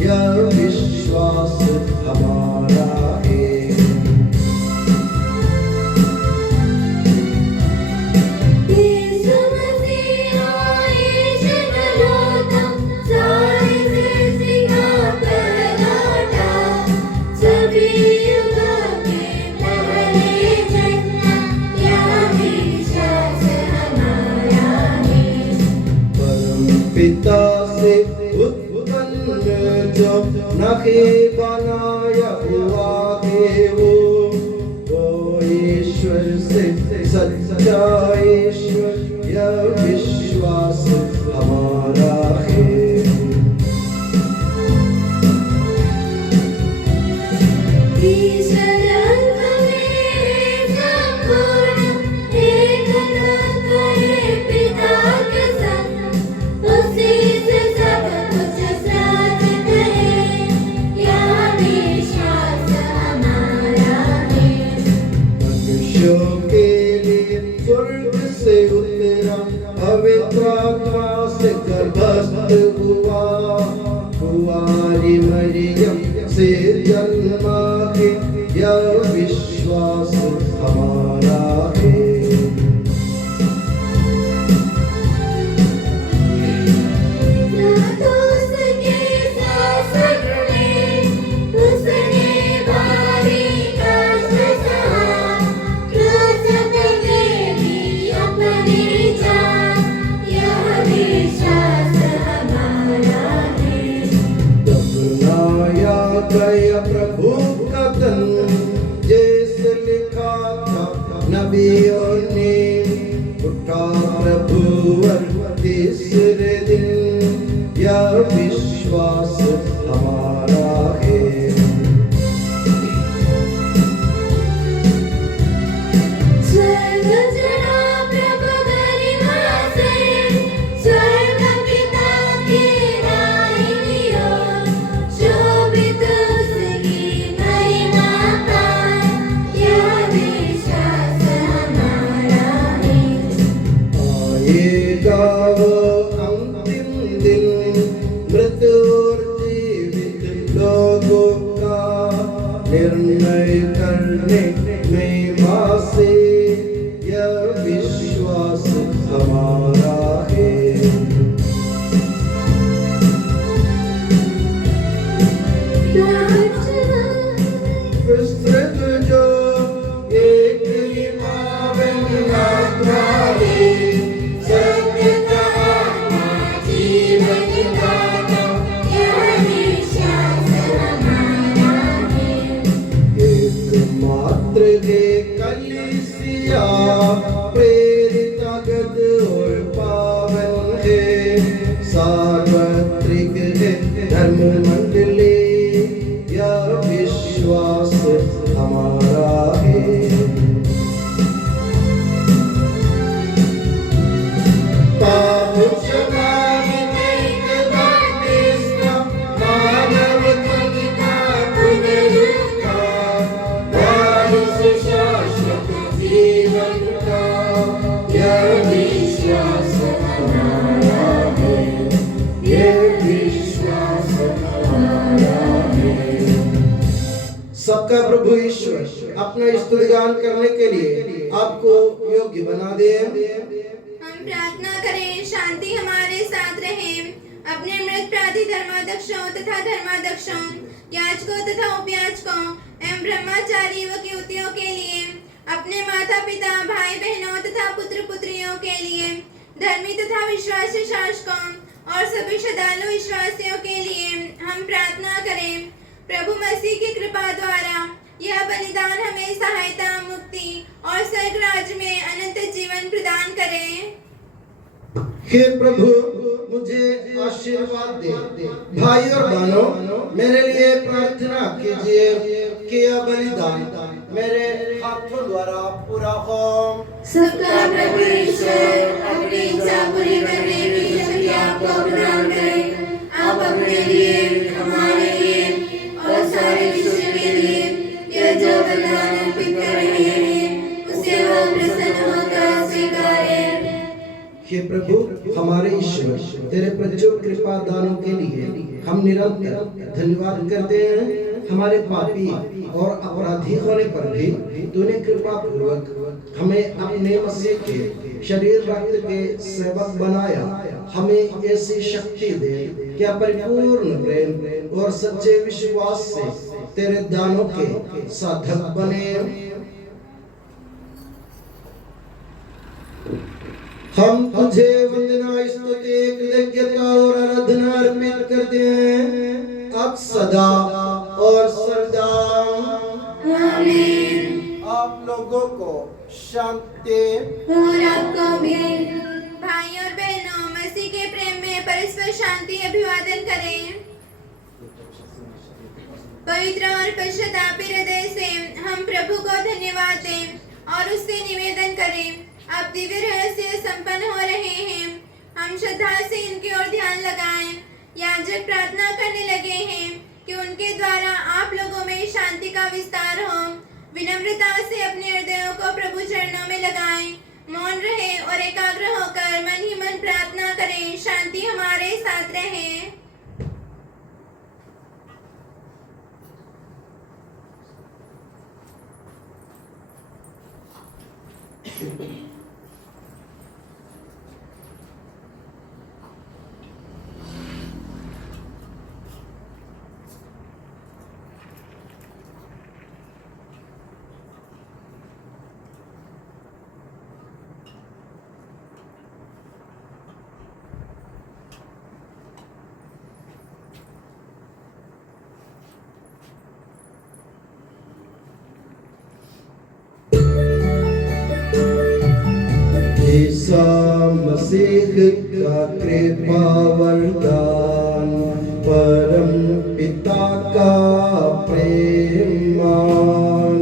यह विश्वास हमारा है। यीशु मसीह ईश्वर लौटा, सारी सृष्टि का पहलौटा, सभी युगों के पहले जन्मा, यह विश्वास हमारा है। परम पिता से उत्पन्न जो नहीं बनाया हुआ है वो ईश्वर से सच्चा ईश्वर, यह विश्वास हमारा है। ईश्वर में संपूर्ण, एक तत्व है पिता के संग, उसी से सब कुछ साधित है, यह विश्वास हमारा है। मनुष्यों के लिए स्वर्ग से उतरा, पवित्र आत्मा से गर्भस्थ हुआ, कुंवारी मरियम से जन्मा है, यह विश्वास हमारा है। ना तो उसके शासन में उसने भारी कष्ट सहा, क्रूस पे भी अपनी जान, यह विश्वास हमारा है। दफनाया गया प्रभु का तन, जैसे लिखा था नबियों ने, उठा प्रभुवर तीसरे दिन, यह विश्वास हमारा है। स्वर्ग चढ़ा प्रभु गरिमा से, स्वर्ग पिता की दाहिनी ओर, शोभित उसकी महिमा पाए, यह विश्वास हमारा है। आएगा वो अंतिम दिन, मृत और जीवित लोगों का निर्णय करने में से, यह विश्वास जो एक ही पावन आत्मा है, सत्य का आत्मा जीवन दाता, यह विश्वास हमारा है। एकमात्र है कलीसिया, प्रेरित अगद और पावन है, सार्वत्रिक है धर्म मंडली, यह विश्वास हमारा है। पाप क्षमाहि एक बपतिस्मा, मानव तन का पुनरुद्धार, वारिस शाश्वत जीवन का, यह विश्वास हमारा है, यह विश्वास हमारा है। सबका प्रभु ईश्वर अपना स्तुतिगान करने के लिए आपको योग्य बना दे। हम प्रार्थना करें, शांति हमारे साथ रहे। अपने मृत प्राधि धर्माध्यक्षों तथा धर्माध्यक्षों, याजकों तथा उपयाजकों एवं ब्रह्मचारी व युवतियों के लिए, अपने माता पिता भाई बहनों तथा पुत्र पुत्रियों के लिए, धर्मी तथा विश्वासी शासकों और सभी श्रद्धालु विश्वासियों के लिए हम प्रार्थना करें। प्रभु मसीह की कृपा द्वारा यह बलिदान हमें सहायता, मुक्ति और स्वर्ग राज्य में अनंत जीवन प्रदान करे। हे प्रभु, मुझे आशीर्वाद दे। भाई और बहनों, मेरे लिए प्रार्थना कीजिए कि यह बलिदान मेरे हाथों द्वारा पूरा हो। सबका प्रभु ईश्वर अपनी इच्छा पूरी करने की शक्ति आपको प्रदान करे। आप अपने लिए, हमारे लिए और सारे विश्व के लिए यह जो बलिदान अर्पित कर रहे हैं, उससे वो प्रसन्न होकर स्वीकारे। हे प्रभु हमारे ईश्वर, तेरे प्रचुर कृपा दानों के लिए हम निरंतर धन्यवाद करते हैं। हमारे पापी और अपराधी होने पर भी तूने कृपा पूर्वक हमें अपने मसीह के शरीर रक्त के सेवक बनाया। हमें ऐसी शक्ति दे कि परिपूर्ण प्रेम और सच्चे विश्वास से तेरे दानों के साधक बने। हम तुझे वंदना, स्तुति, कृतज्ञता और आराधना अर्पित करते हैं, अब सदा और सर्वदा। आमीन। आप लोगों को शांति। और आपको भी। भाई और बहनों, मसीह के प्रेम में परस्पर शांति अभिवादन करें। पवित्र और पश्चातापी हृदय से हम प्रभु को धन्यवाद दें और उससे निवेदन करें। अब दिव्य रहस्य संपन्न हो रहे हैं। हम श्रद्धा से इनकी ओर ध्यान लगाएं। याजक प्रार्थना करने लगे हैं कि उनके द्वारा आप लोगों में शांति का विस्तार हो। विनम्रता से अपने हृदयों को प्रभु चरणों में लगाएं। मौन रहे और एकाग्र होकर मन ही मन प्रार्थना करें। शांति हमारे साथ रहे। ईसा मसीह का कृपा वरदान, परम पिता का प्रेमान,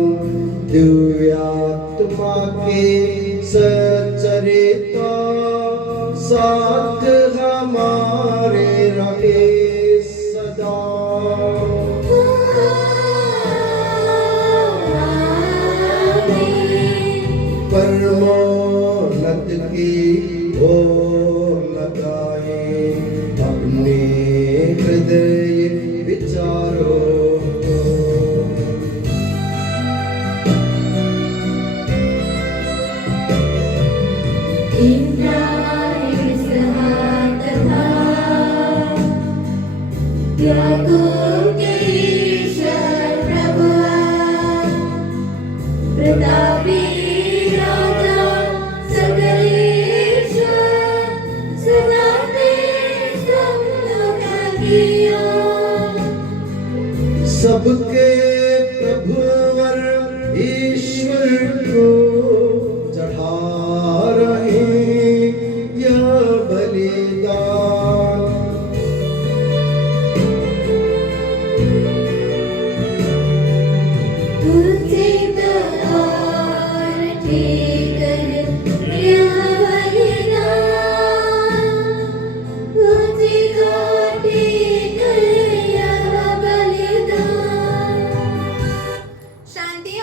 दिव्य आत्मा के सचरिता साथ हमारे रहे सदा। परमोन्नत की ओर लगाए अपने हृदय विचारों को।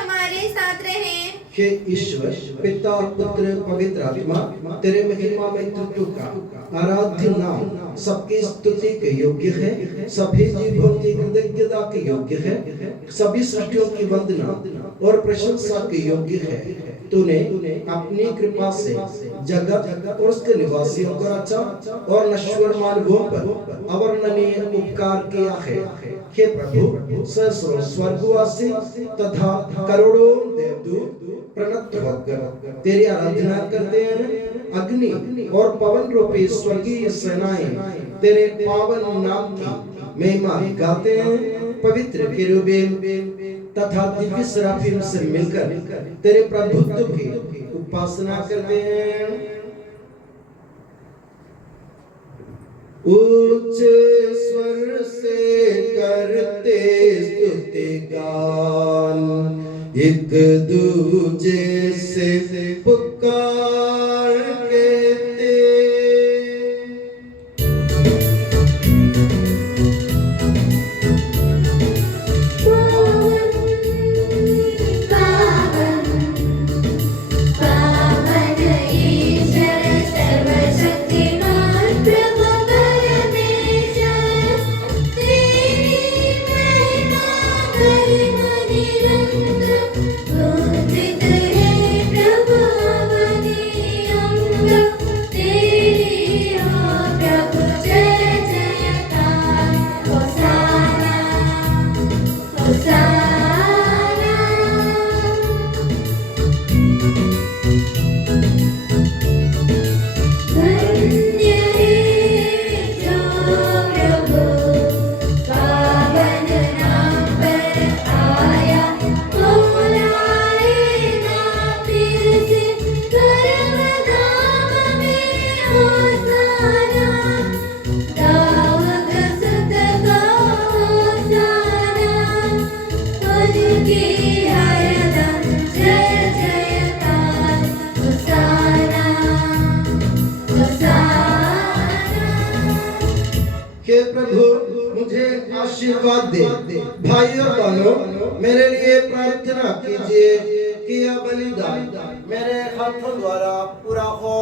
हमारे साथ रहें। हे ईश्वर पिता पुत्र पवित्र आत्मा तेरे महिमा में तत्व का आराध्य नाम सबकी स्तुति के योग्य है, सभी जीवों की कृतज्ञता के योग्य है, सभी सृष्टियों की वंदना और प्रशंसा के योग्य है। तूने अपनी कृपा से जगत और उसके निवासियों को रचा और नश्वर मानवों पर अवर्णनीय उपकार किया है। हे प्रभु सहस्रों स्वर्गवासी तथा करोड़ों देवदूत प्रणत होकर तेरी आराधना करते हैं। अग्नि और पवन रूपी स्वर्गीय सेनाएं तेरे पावन नाम की महिमा गाते हैं। पवित्र किरूबीम तथा दिव्य सराफीम से मिलकर तेरे प्रभुत्व की उपासना करते हैं। उच्च स्वर से करते स्तुति गान, एक दूजे से पुकार कहते। हे प्रभु मुझे आशीर्वाद दे। भाई और बहनों मेरे लिए प्रार्थना कीजिए कि यह बलिदान मेरे हाथों द्वारा पूरा हो।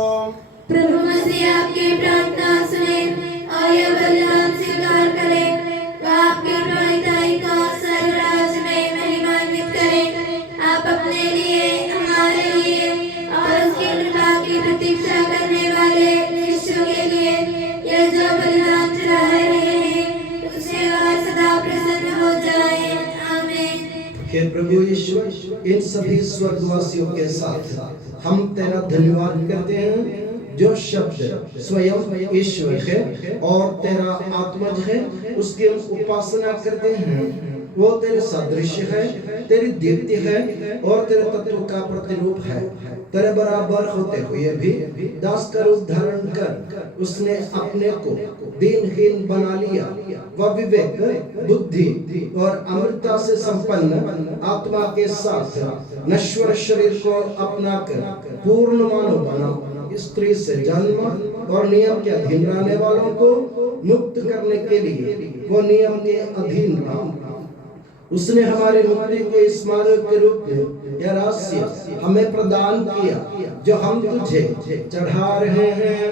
प्रभु मसीह आपकी प्रार्थना सुने और यह बलिदान स्वीकार करे। वह आपकी प्रभुताई को सर्वराज में महिमान्वित करे। आप अपने लिए हमारे लिए और उसकी कृपा की प्रतीक्षा करने वाले शिष्यों के लिए यह जो बलिदान चढ़ा रहे हैं उससे वह सदा प्रसन्न हो जाए। आमीन। हे प्रभु ईश्वर इन सभी स्वर्गवासियों के साथ हम तेरा धन्यवाद करते हैं जो शब्द स्वयं ईश्वर है और तेरा आत्मज है, उसकी हम उपासना करते हैं। वो तेरे सदृश है, तेरी दीप्ति है और तेरे तत्व का प्रतिरूप है। तेरे बराबर होते हुए भी दास का रूप धारण कर उसने अपने को दीनहीन बना लिया। वह विवेक बुद्धि और अमृतता से संपन्न आत्मा के साथ नश्वर शरीर को अपनाकर पूर्ण मानव बना। स्त्री से जन्म और नियम के अधीन रहने वालों को मुक्त करने के लिए वो नियम के अधीन रहा। उसने हमारे मुक्ति के स्मारक के रूप में यह रहस्य हमें प्रदान किया जो हम तुझे चढ़ा रहे हैं।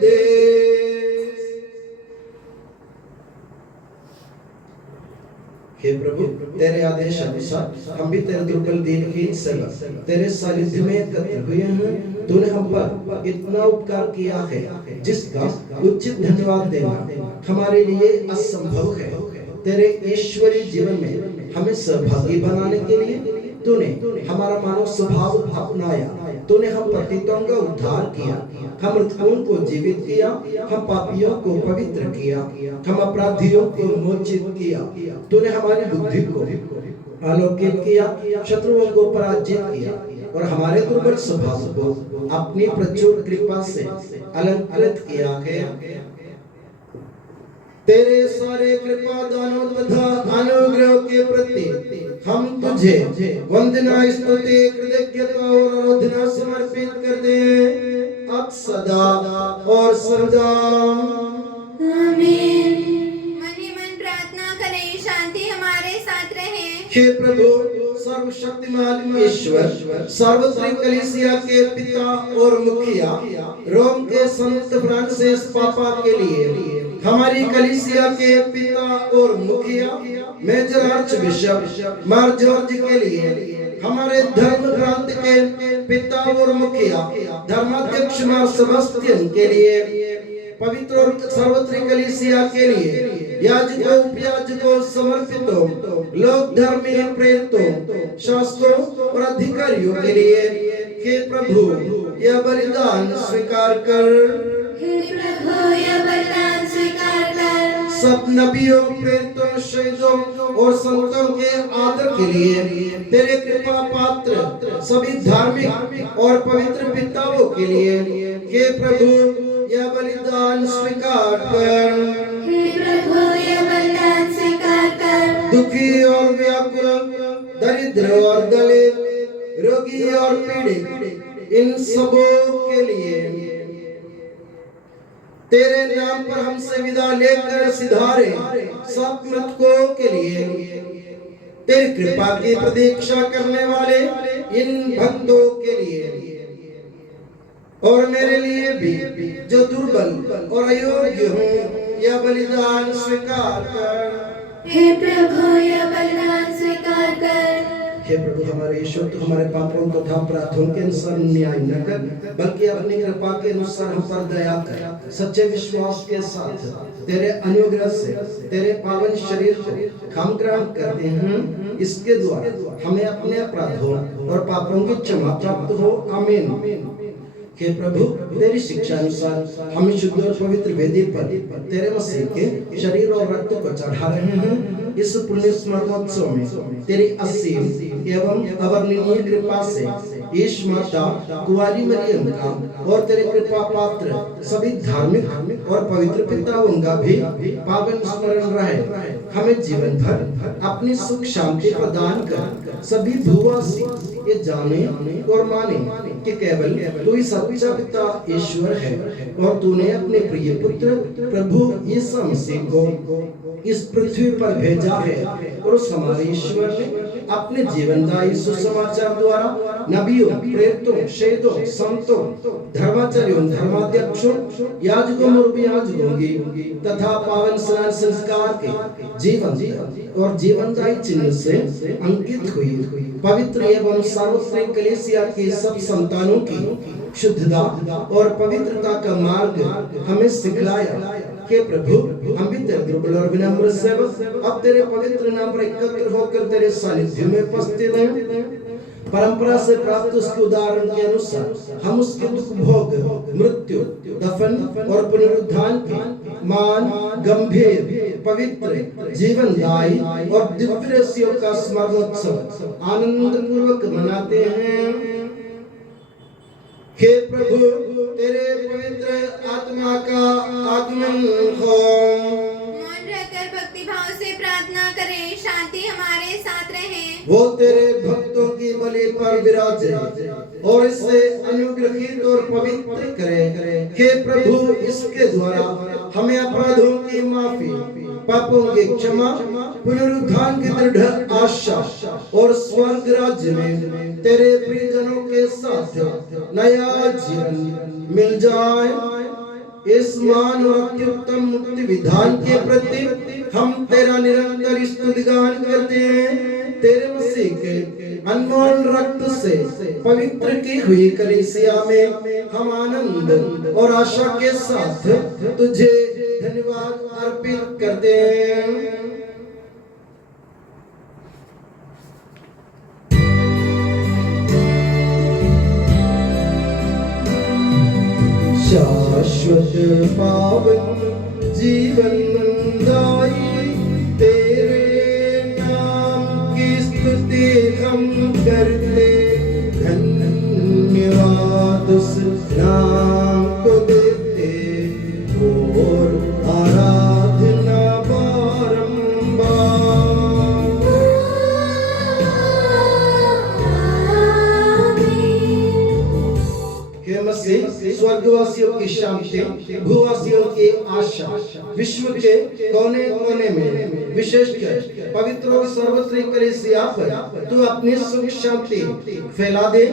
देश हे प्रभु तेरे आदेश अनुसार हम भी तेरे दुर्बल दिन की सेवा तेरे सानिध्य में एकत्र हुए हैं तूने हम पर इतना उपकार किया है जिसका उचित धन्यवाद देना हमारे लिए असंभव है तेरे ईश्वरीय जीवन में हमें सहभागी बनाने के लिए तूने हमारा मानव स्वभाव अपनाया तूने हम पतितों का उद्धार किया हम मृतकों को जीवित किया हम पापियों को पवित्र किया हम अपराधियों को मोचित किया तूने हमारी बुद्धि को आलोकित किया शत्रुओं को पराजित किया और हमारे दुर्बल स्वभाव को अपनी प्रचुर कृपा से अलंकृत किया है तेरे सारे कृपा दानों तथा अनुग्रह के प्रति हम तुझे वंदना स्तुति कृतज्ञता और आराधना समर्पित करते हैं अब सदा और सर्वदा आमीन। मन ही मन प्रार्थना करें शांति हमारे साथ रहे। हे प्रभु सर्वशक्तिमान ईश्वर सार्वत्रिक कलीसिया के पिता और मुखिया रोम के संत फ्रांसिस पापा के लिए हमारी कलीसिया के पिता और मुखिया मेजर आर्च बिशप मार जॉर्ज के लिए हमारे धर्म प्रांत के पिता और मुखिया धर्माध्यक्ष मार सेबेस्टियन के लिए पवित्र और सार्वत्रिक कलीसिया के लिए याजकों उपयाजकों समर्पितों लोक धर्मी प्रेरितों शास्त्रों और अधिकारियों के लिए हे प्रभु यह बलिदान स्वीकार कर सब नबियों प्रेरितों शहीदों और संतों के आदर के लिए तेरे कृपा पात्र सभी धार्मिक और पवित्र पिताओं के लिए हे प्रभु यह बलिदान स्वीकार कर दुखी और व्याकुल दरिद्र और दलित रोगी और पीड़ित इन सबों के लिए तेरे नाम पर हमसे विदा लेकर सिधारे सब मृतकों के लिए तेरी कृपा की प्रतीक्षा करने वाले इन भक्तों के लिए और मेरे लिए भी जो दुर्बल और अयोग्य हूँ यह बलिदान स्वीकार कर हे प्रभु यह बलिदान स्वीकार कर हे प्रभु हमारे ईश्वर तू हमारे पापों तथा अपराधों के अनुसार न्याय न कर बल्कि अपनी कृपा के अनुसार हम पर दया कर सच्चे विश्वास के साथ तेरे अनुग्रह से तेरे पावन शरीर को हम ग्रहण करते हैं इसके द्वारा हमें अपने अपराधों और पापों की क्षमा प्राप्त हो आमीन हे प्रभु तेरी शिक्षा अनुसार हम शुद्ध और पवित्र वेदी पर तेरे मसीह के शरीर और रक्त को चढ़ा रहे हैं इस पुण्य स्मरणोत्सव में तेरी असीम एवं अवर्णनीय कृपा से ईश माता कुंवारी मरियम का और तेरे कृपा पात्र सभी धार्मिक और पवित्र पिताओं का भी पावन स्मरण रहे हमें जीवन भर अपनी सुख शांति प्रदान कर सभी भूवासी ये जाने और माने कि केवल तू ही सच्चा पिता ईश्वर है और तूने अपने प्रिय पुत्र प्रभु यीशु मसीह को इस पृथ्वी पर भेजा है और उस हमारे ईश्वर ने अपने जीवनदायी सुसमाचार द्वारा नबियों प्रेरितों शहीदों संतों धर्माचार्यों धर्माध्यक्षों याजकों और उपयाजकों की तथा पावन स्नान संस्कार के जीवन और जीवनदायी चिन्ह से अंकित हुई पवित्र एवं सार्वत्रिक कलीसिया की सब संतानों की शुद्धता और पवित्रता का मार्ग हमें सिखलाया हे प्रभु हम भी तेरे दुर्बल और विनम्र सेवक अब तेरे पवित्र नाम पर एकत्र होकर तेरे सानिध्य में उपस्थित हैं परंपरा से प्राप्त उसके उदाहरण के अनुसार हम उसके दुख भोग मृत्यु दफन और पुनरुत्थान के मान गंभीर पवित्र जीवनदायी और दिव्य रहस्यों का स्मरणोत्सव आनंद पूर्वक मनाते हैं हे प्रभु तेरे पवित्र आत्मा का आगमन हो। मौन रहकर भक्ति भाव से प्रार्थना करें, शांति हमारे साथ रहे। वो तेरे भक्तों की बलि पर विराजे और इससे अनुग्रहित और पवित्र करे। हे प्रभु इसके द्वारा हमें अपराधों की माफी, पापों की क्षमा, पुनरुत्थान की दृढ़ आशा और स्वर्ग राज्य में तेरे प्रियजनों के साथ नया जीवन मिल जाए। इस महान और अत्युत्तम मुक्ति विधान के प्रति हम तेरा निरंतर स्तुतिगान करते हैं। तेरे मसीह के अनमोल रक्त से पवित्र की हुई कलीसिया में हम आनंद और आशा के साथ तुझे धन्यवाद अर्पित करते हैं। शाश्वत पावन जीवन दाई तेरे नाम की स्तुति हम करते, धन्यवाद उस नाम को देते और आराधना बारंबार। हे मसीह स्वर्गवासियों की शांति, भूवासियों की आशा, विश्व के कोने कोने में विशेषकर पवित्र और सर्वश्री कलीसिया पर तू अपनी सुख शांति फैला दे।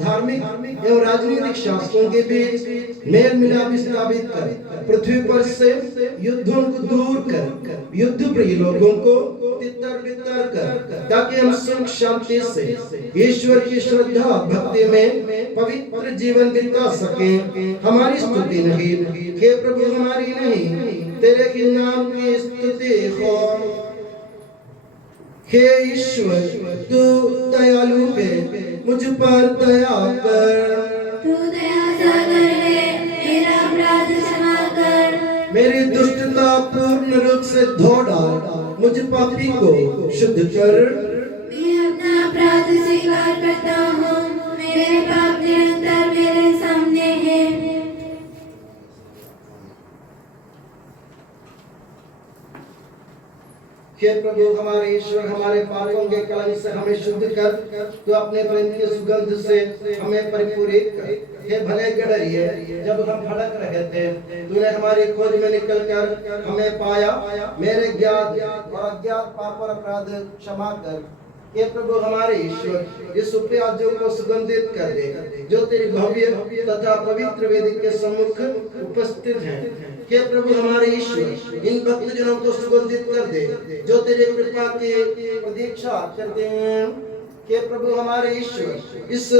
धार्मिक एवं राजनीतिक शासकों के बीच मेल मिलाप स्थापित कर, पृथ्वी पर से युद्धों को दूर कर, युद्ध प्रिय लोगों को तितर बितर कर, ताकि हम सुख शांति से ईश्वर की श्रद्धा भक्ति में पवित्र जीवन बिता सके। हमारी स्तुति नहीं, हे प्रभु हमारी नहीं, तेरे के नाम की स्तुति हो। हे ईश्वर तू दयालु है, मुझ पर दया कर। तू दया सागर है, मेरा अपराध क्षमा कर। मेरी दुष्टता पूर्ण रूप से धो डाल, मुझ पापी को शुद्ध कर। मैं अपना अपराध स्वीकार करता हूँ, मेरे पाप निरंतर मेरे सामने है। हे प्रभु हमारे ईश्वर, हमारे पापों के कलंक से हमें शुद्ध कर, तू अपने प्रेम की सुगंध से हमें परिपूरित कर। हे भले गडरिए, जब हम भटक रहे थे तूने हमारी खोज में निकलकर हमें पाया। मेरे ज्ञात और अज्ञात पाप और अपराध क्षमा कर। हे प्रभु हमारे ईश्वर, इस उपयाजों को सुगंधित कर दे जो तेरी भव्य तथा पवित्र वेदी के सम्मुख उपस्थित हैं। हे प्रभु हमारे ईश्वर, इन भक्तजनों को सुगंधित कर दे जो तेरे कृपा की प्रतीक्षा करते हैं। हे प्रभु हमारे ईश्वर, इस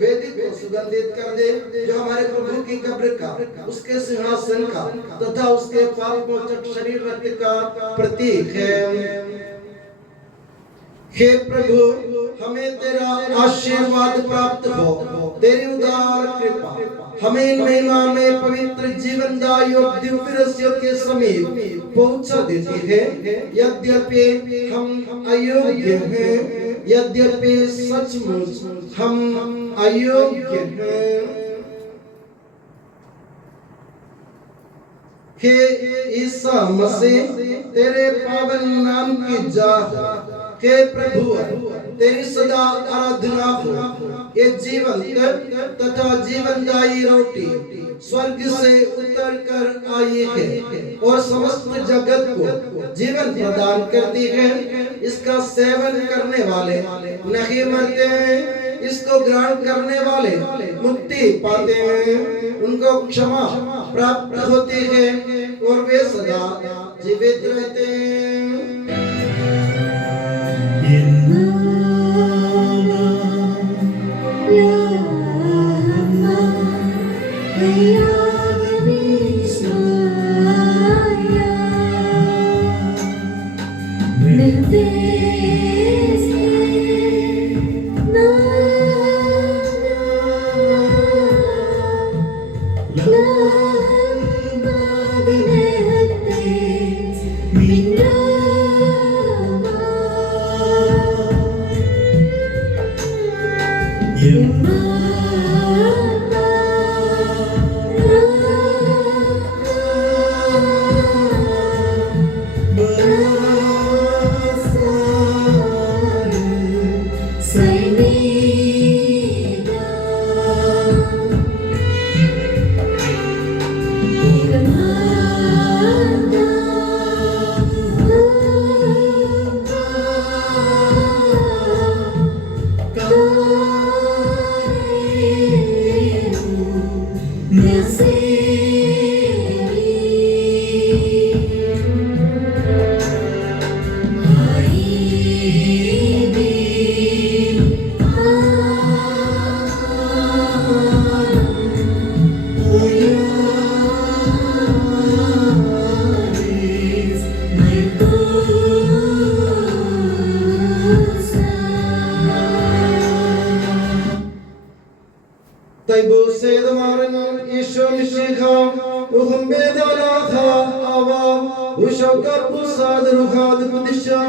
वेदी को सुगंधित कर दे जो हमारे प्रभु की कब्र का, उसके सिंहासन का तथा उसके पाप मोचक शरीर रक्त का प्रतीक है। हे प्रभु हमें तेरा आशीर्वाद प्राप्त हो, तेरी उदार कृपा हमें इन महिमा में पवित्र जीवनदायी और दिव्य रस्यों के समीप पहुंचा देती है। यद्यपि हम अयोग्य हैं, यद्यपि सचमुच हम अयोग्य हैं। हे ईसा मसीह, तेरे पावन नाम की जाह, हे प्रभु तेरी सदा आराधना हो। ये जीवन तथा जीवनदायी रोटी स्वर्ग से उतर कर आई है और समस्त जगत को जीवन प्रदान करती है। इसका सेवन करने वाले नहीं मरते हैं, इसको ग्रहण करने वाले मुक्ति पाते हैं, उनको क्षमा प्राप्त होती है और वे सदा जीवित रहते हैं। Yishon Shikha Uhumbedalaha Ava Ushaka Pusad Ruhad Pudisha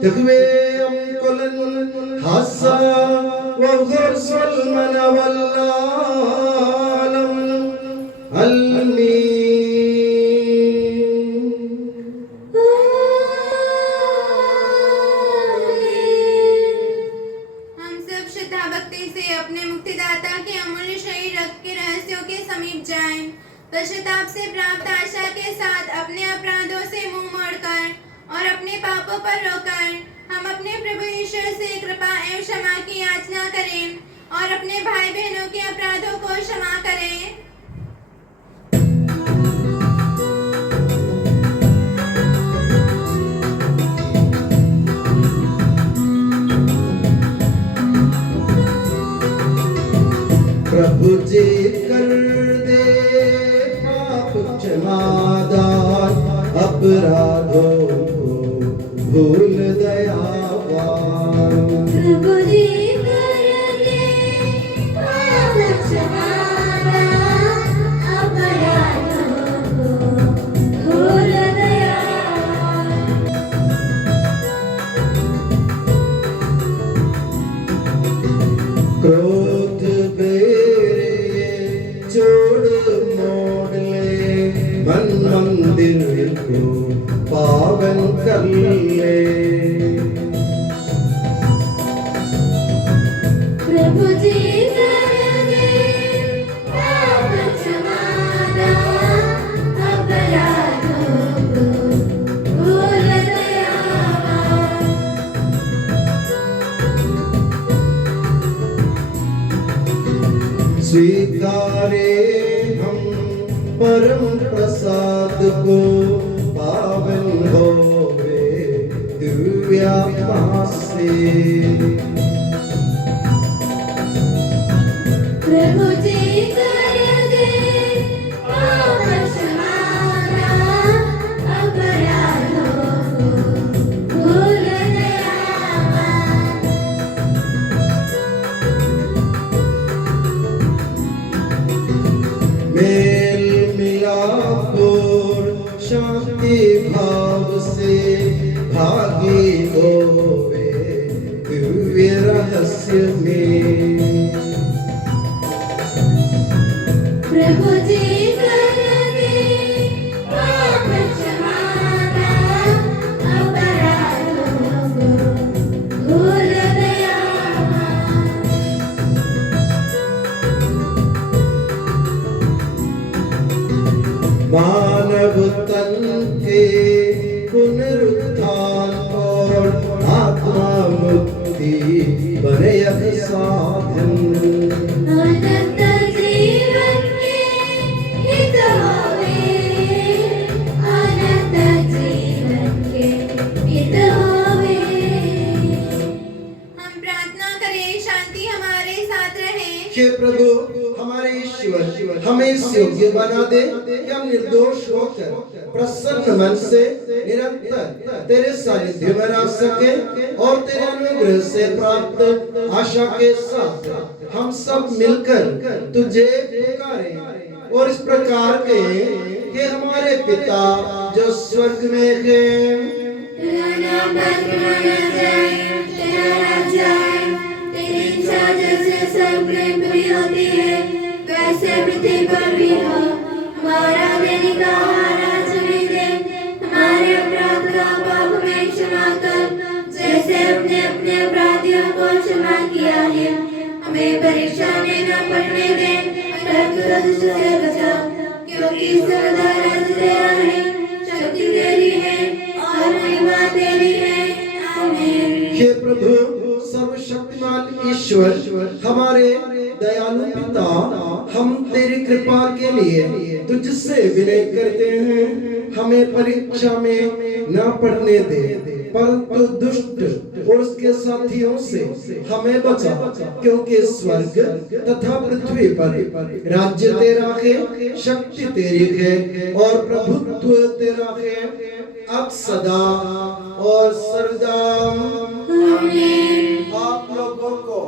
Takwe Kolan Hassa Wavhar Salmana Wallalam Almi पश्चाताप से प्राप्त आशा के साथ अपने अपराधों से मुंह मोड़कर और अपने पापों पर रोकर हम अपने प्रभु ईश्वर से कृपा एवं क्षमा की याचना करें और अपने भाई बहनों के अपराधों को क्षमा करें। प्रभु जी कर दे क्षमादान अपराधों को भूल दयावान। प्रभु जी कर दे पाप क्षमादान अपराधों को भूल दयावान। क्रोध बेरे छोड़ मोड़ ले मन मंदिर को पावन कर ले। प्रभु जी कर दे पाप क्षमादान अपराधों को भूल दयावान। स्वीकारे हम परम प्रसाद को पावन होवे दिव्य आत्मा से। प्रभु जी कर दे पाप क्षमादान अपराधों को भूल दयावान। मेल मिलाप और शांति भाव से भागी होवे दिव्य रहस्य में। प्रभु जी कर दे पाप क्षमादान अपराधों को भूल दयावान। मानव तन के पुनरुत्थान और आत्मा मुक्ति बने साधन। अनंत जीवन के हित होवे, अनंत जीवन के हित होवे। हम प्रार्थना करें शांति हमारे साथ रहे। हे प्रभु हमारे ईश्वर हमें इस योग्य बना दे कि हम निर्दोष होकर प्रसन्न मन से निरंतर तेरे सानिध्य में रह सके और तेरे अनुग्रह से प्राप्त आशा के साथ हम सब मिलकर तुझे पुकारें और इस प्रकार के कि हमारे पिता जो स्वर्ग में है, तेरा नाम बदलाया जाए, तेरा राज्य आए, तेरी इच्छा जैसे स्वर्ग में पूरी होती है वैसे पृथ्वी पर भी हो। हमारा दैनिक आहार आज हमें दे, हमारे अपराध का पाप में क्षमा कर जैसे हमने अपने अपराधियों को क्षमा किया है। हमें परीक्षा में न पड़ने दे परंतु दुष्ट से बचा, क्योंकि सदा राज्य तेरा है, शक्ति तेरी है और महिमा तेरी है। आमीन। हे प्रभु सर्वशक्तिमान ईश्वर हमारे दयालु पिता, हम तेरी कृपा के लिए तुझसे विनय करते हैं। हमें परीक्षा में न पड़ने दे परंतु दुष्ट और उसके साथियों से हमें बचा, क्योंकि स्वर्ग तथा पृथ्वी पर राज्य तेरा है, शक्ति तेरी है और प्रभुत्व तेरा है अब सदा और सर्वदा। आमीन। आप लोगों को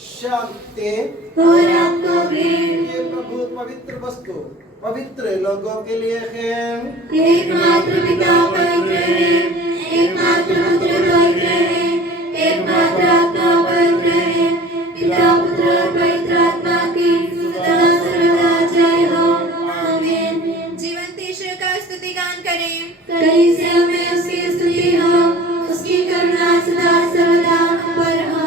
शांति और आपको भी। ये प्रभु पवित्र वस्तु पवित्र लोगों के लिए है। एकमात्र पिता पवित्र है, एकमात्र पुत्र पवित्र है, एकमात्र आत्मा पवित्र है। पिता पुत्र और पवित्र आत्मा की सदा सर्वदा जय हो। आमीन। जीवंत ईश्वर का स्तुति गान करें। कलीसिया में उसकी स्तुति हो, उसकी करुणा सदा सर्वदा हम पर हो।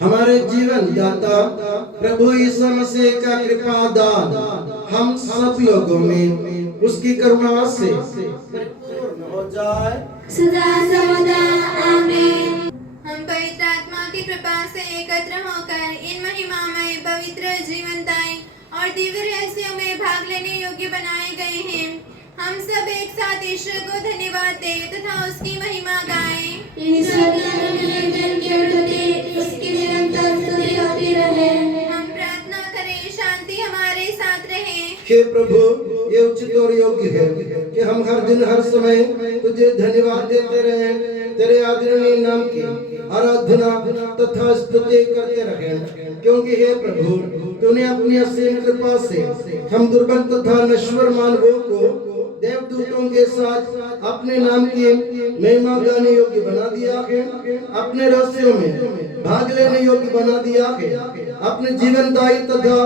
हमारे जीवन दाता प्रभु यीशु मसीह का कृपा दान हम सब लोगों में उसकी करुणा से परिपूर्ण हो जाए सदा सर्वदा आमीन। हम पवित्र आत्मा की कृपा से एकत्र होकर इन महिमामय पवित्र जीवनदायी और दिव्य रहस्यों में भाग लेने योग्य बनाए गए हैं। हम सब एक साथ ईश्वर को धन्यवाद दें तथा उसकी महिमा गाएं। ईश्वर की अनंत कीर्ति, उसकी निरंतर स्तुति होती रहे। हम प्रार्थना करें, शांति हमारे साथ रहे। हे प्रभु, ये उचित और योग्य है कि हम हर दिन हर समय तुझे धन्यवाद देते रहे, तेरे आदरणीय नाम की आराधना तथा स्तुति करते रहे, क्योंकि हे प्रभु तूने अपनी असीम कृपा से हम दुर्बल तथा नश्वर मानवों को देवदूतों के साथ अपने नाम की महिमा गाने योग्य बना दिया है, अपने रहस्यों में भाग लेने योग्य बना दिया है, अपने जीवनदायी तथा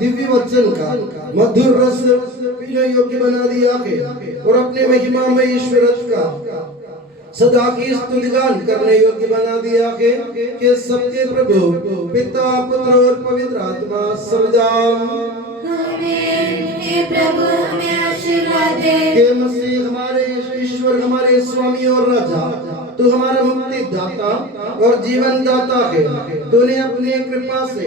दिव्य वचन का मधुर रस पीने योग्य बना दिया है और अपने महिमा में ईश्वरत्व का सदा की स्तुतिगान करने योग्य बना दिया है कि सबके प्रभु पिता पुत्र और पवित्र आत्मा सर्वदा आमीन। हे प्रभु हमें आशीर्वाद दे। हे मसीह हमारे ईश्वर, हमारे स्वामी और राजा, तू हमारा मुक्ति दाता और जीवन दाता है। तूने अपनी कृपा से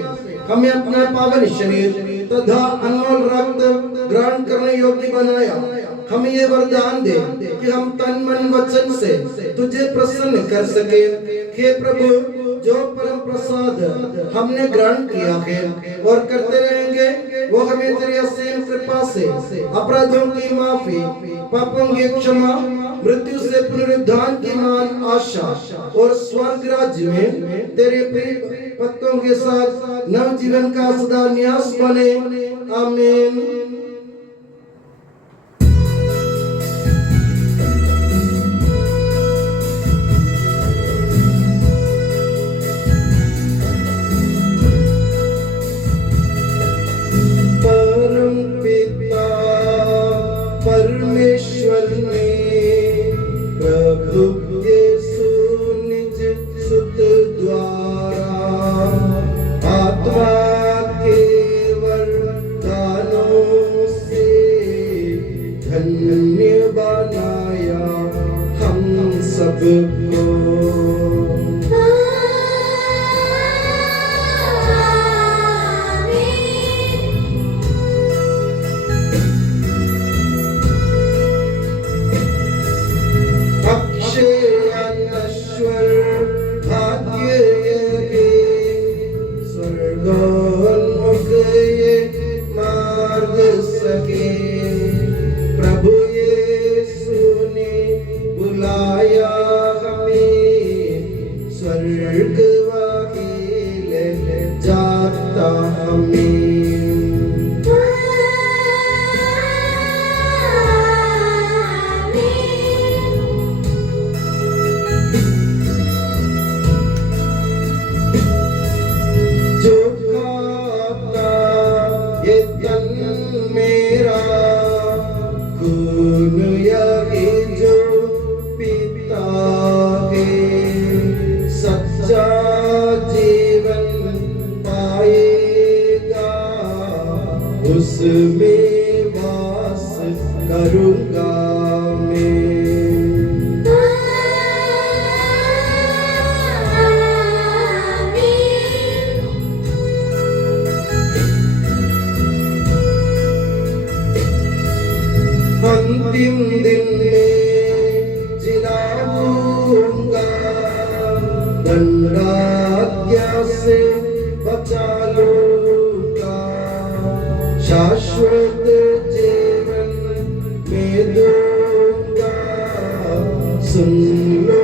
हमें अपना पावन शरीर तथा अनमोल रक्त ग्रहण करने योग्य बनाया। हमें ये वरदान दे कि हम तन मन वचन से तुझे प्रसन्न कर सके। हे प्रभु, जो परम प्रसाद हमने ग्रहण किया है और करते रहेंगे, वो हमें तेरी असीम कृपा से अपराधों की माफी, पापों की क्षमा, मृत्यु से पुनरुद्धान की मान आशा और स्वर्ग राज्य में तेरे प्रिय पत्तों के साथ नव जीवन का सदा न्यास बने। आमीन। परमेश्वर ने प्रभु यीशु निज सुत द्वारा आत्मा के वरदानों से धन्य बनाया हम सबको। प्रभु यीशु ने बुलाया हमें, स्वर्ग ले जाता हमें। जो खाता ये तन मेरा, खून यही जो पीता है, सच्चा जीवन पाएगा, उसमें वास करूँगा मैं। अंतिम दिन में जिलाऊंगा, दंडाज्ञा से बचा लूंगा, शाश्वत जीवन में दूंगा, सुन लो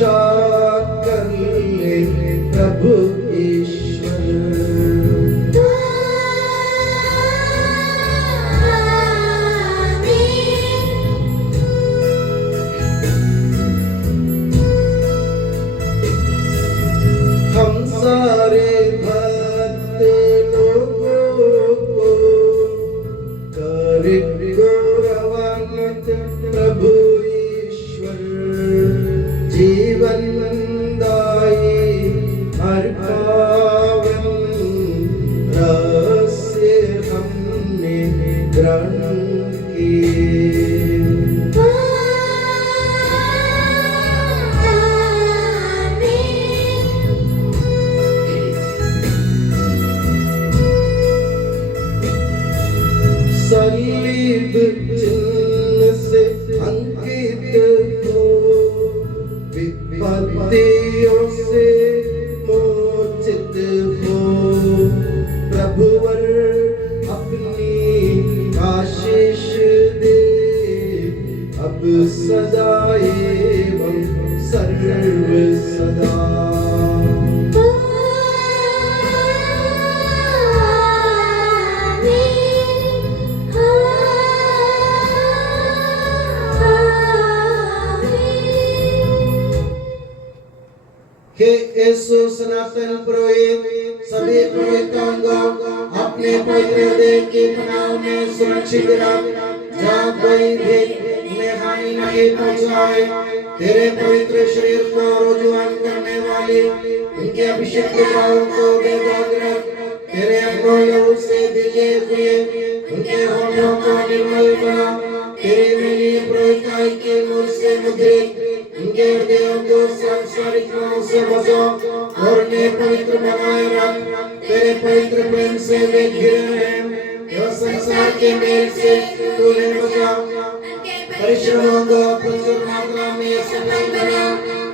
रक्षा कर ले प्रभु ईश्वर। हम सारे भक्त लोगों को कर गौरवान्वित प्रभु ईश्वर। जीवन दायी हर पावन रहस्य हमने ग्रहण किए। सलीब चिन्ह से अंकित हो, विपत्तियों से मोचित हो। प्रभुवर अपनी आशीष दे, अब सदा एवं सर्व सदा। हे यीशु सनातन पुरोहित सभी पुरोहितों को अपने पवित्र देह की पनाह में सुरक्षित रख, जहाँ कोई भी उन्हें हानि नहीं पहुँचाए। तेरे पवित्र शरीर को रोजुआन करने वाले उनके अभिषेक पाँव को बेदाग रख। तेरे अपनों लहू से भिगे हुए उनके होठों को निर्मल बना। तेरे मिली पुरोहिताई के मुझ से मुद्रित उनके हृदयों को सांसारिक मोह से बचो और उन्हें पवित्र बनाए रख। तेरे पवित्र प्रेम से वे घिरे हैं, यह संसार के मेल से तू उन्हें बचा। परिश्रमों को प्रचुर मात्रा में सफल बना,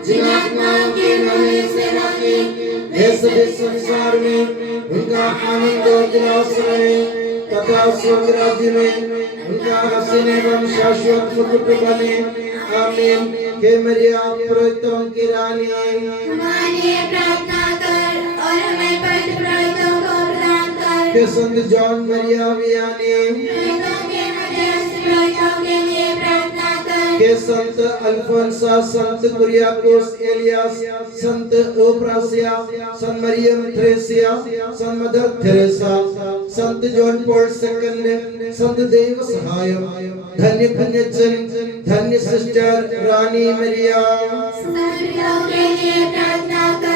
जिन आत्माओं के नए सेवा की वे सभी संसार में उनका आनंद और विलास रहे, तथा स्वर्ग राज्य में उनका हसीन एवं शाश्वत मुकुट बने। आमीन। हे मरिया पुरोहितों की रानी, हमारे लिए प्रार्थना कर और हमें पवित्र पुरोहितों को प्रदान कर। हे संत जॉन मरिया वियानी, पुरोहितों के मध्यस्थ पुरोहितों के लिए प्रार्थना कर। हे संत अल्फोंसा, संत कुरियाकोस एलियास, संत ओप्रासिया, संत मरियम थ्रेसिया, संत मदर थेरेसा, संत जॉन पॉल सेकंड, संत देव सहाय, धन्य पुण्यजन, धन्य सिस्टर रानी मरिया, सभी लोगों के लिए प्रार्थना कर।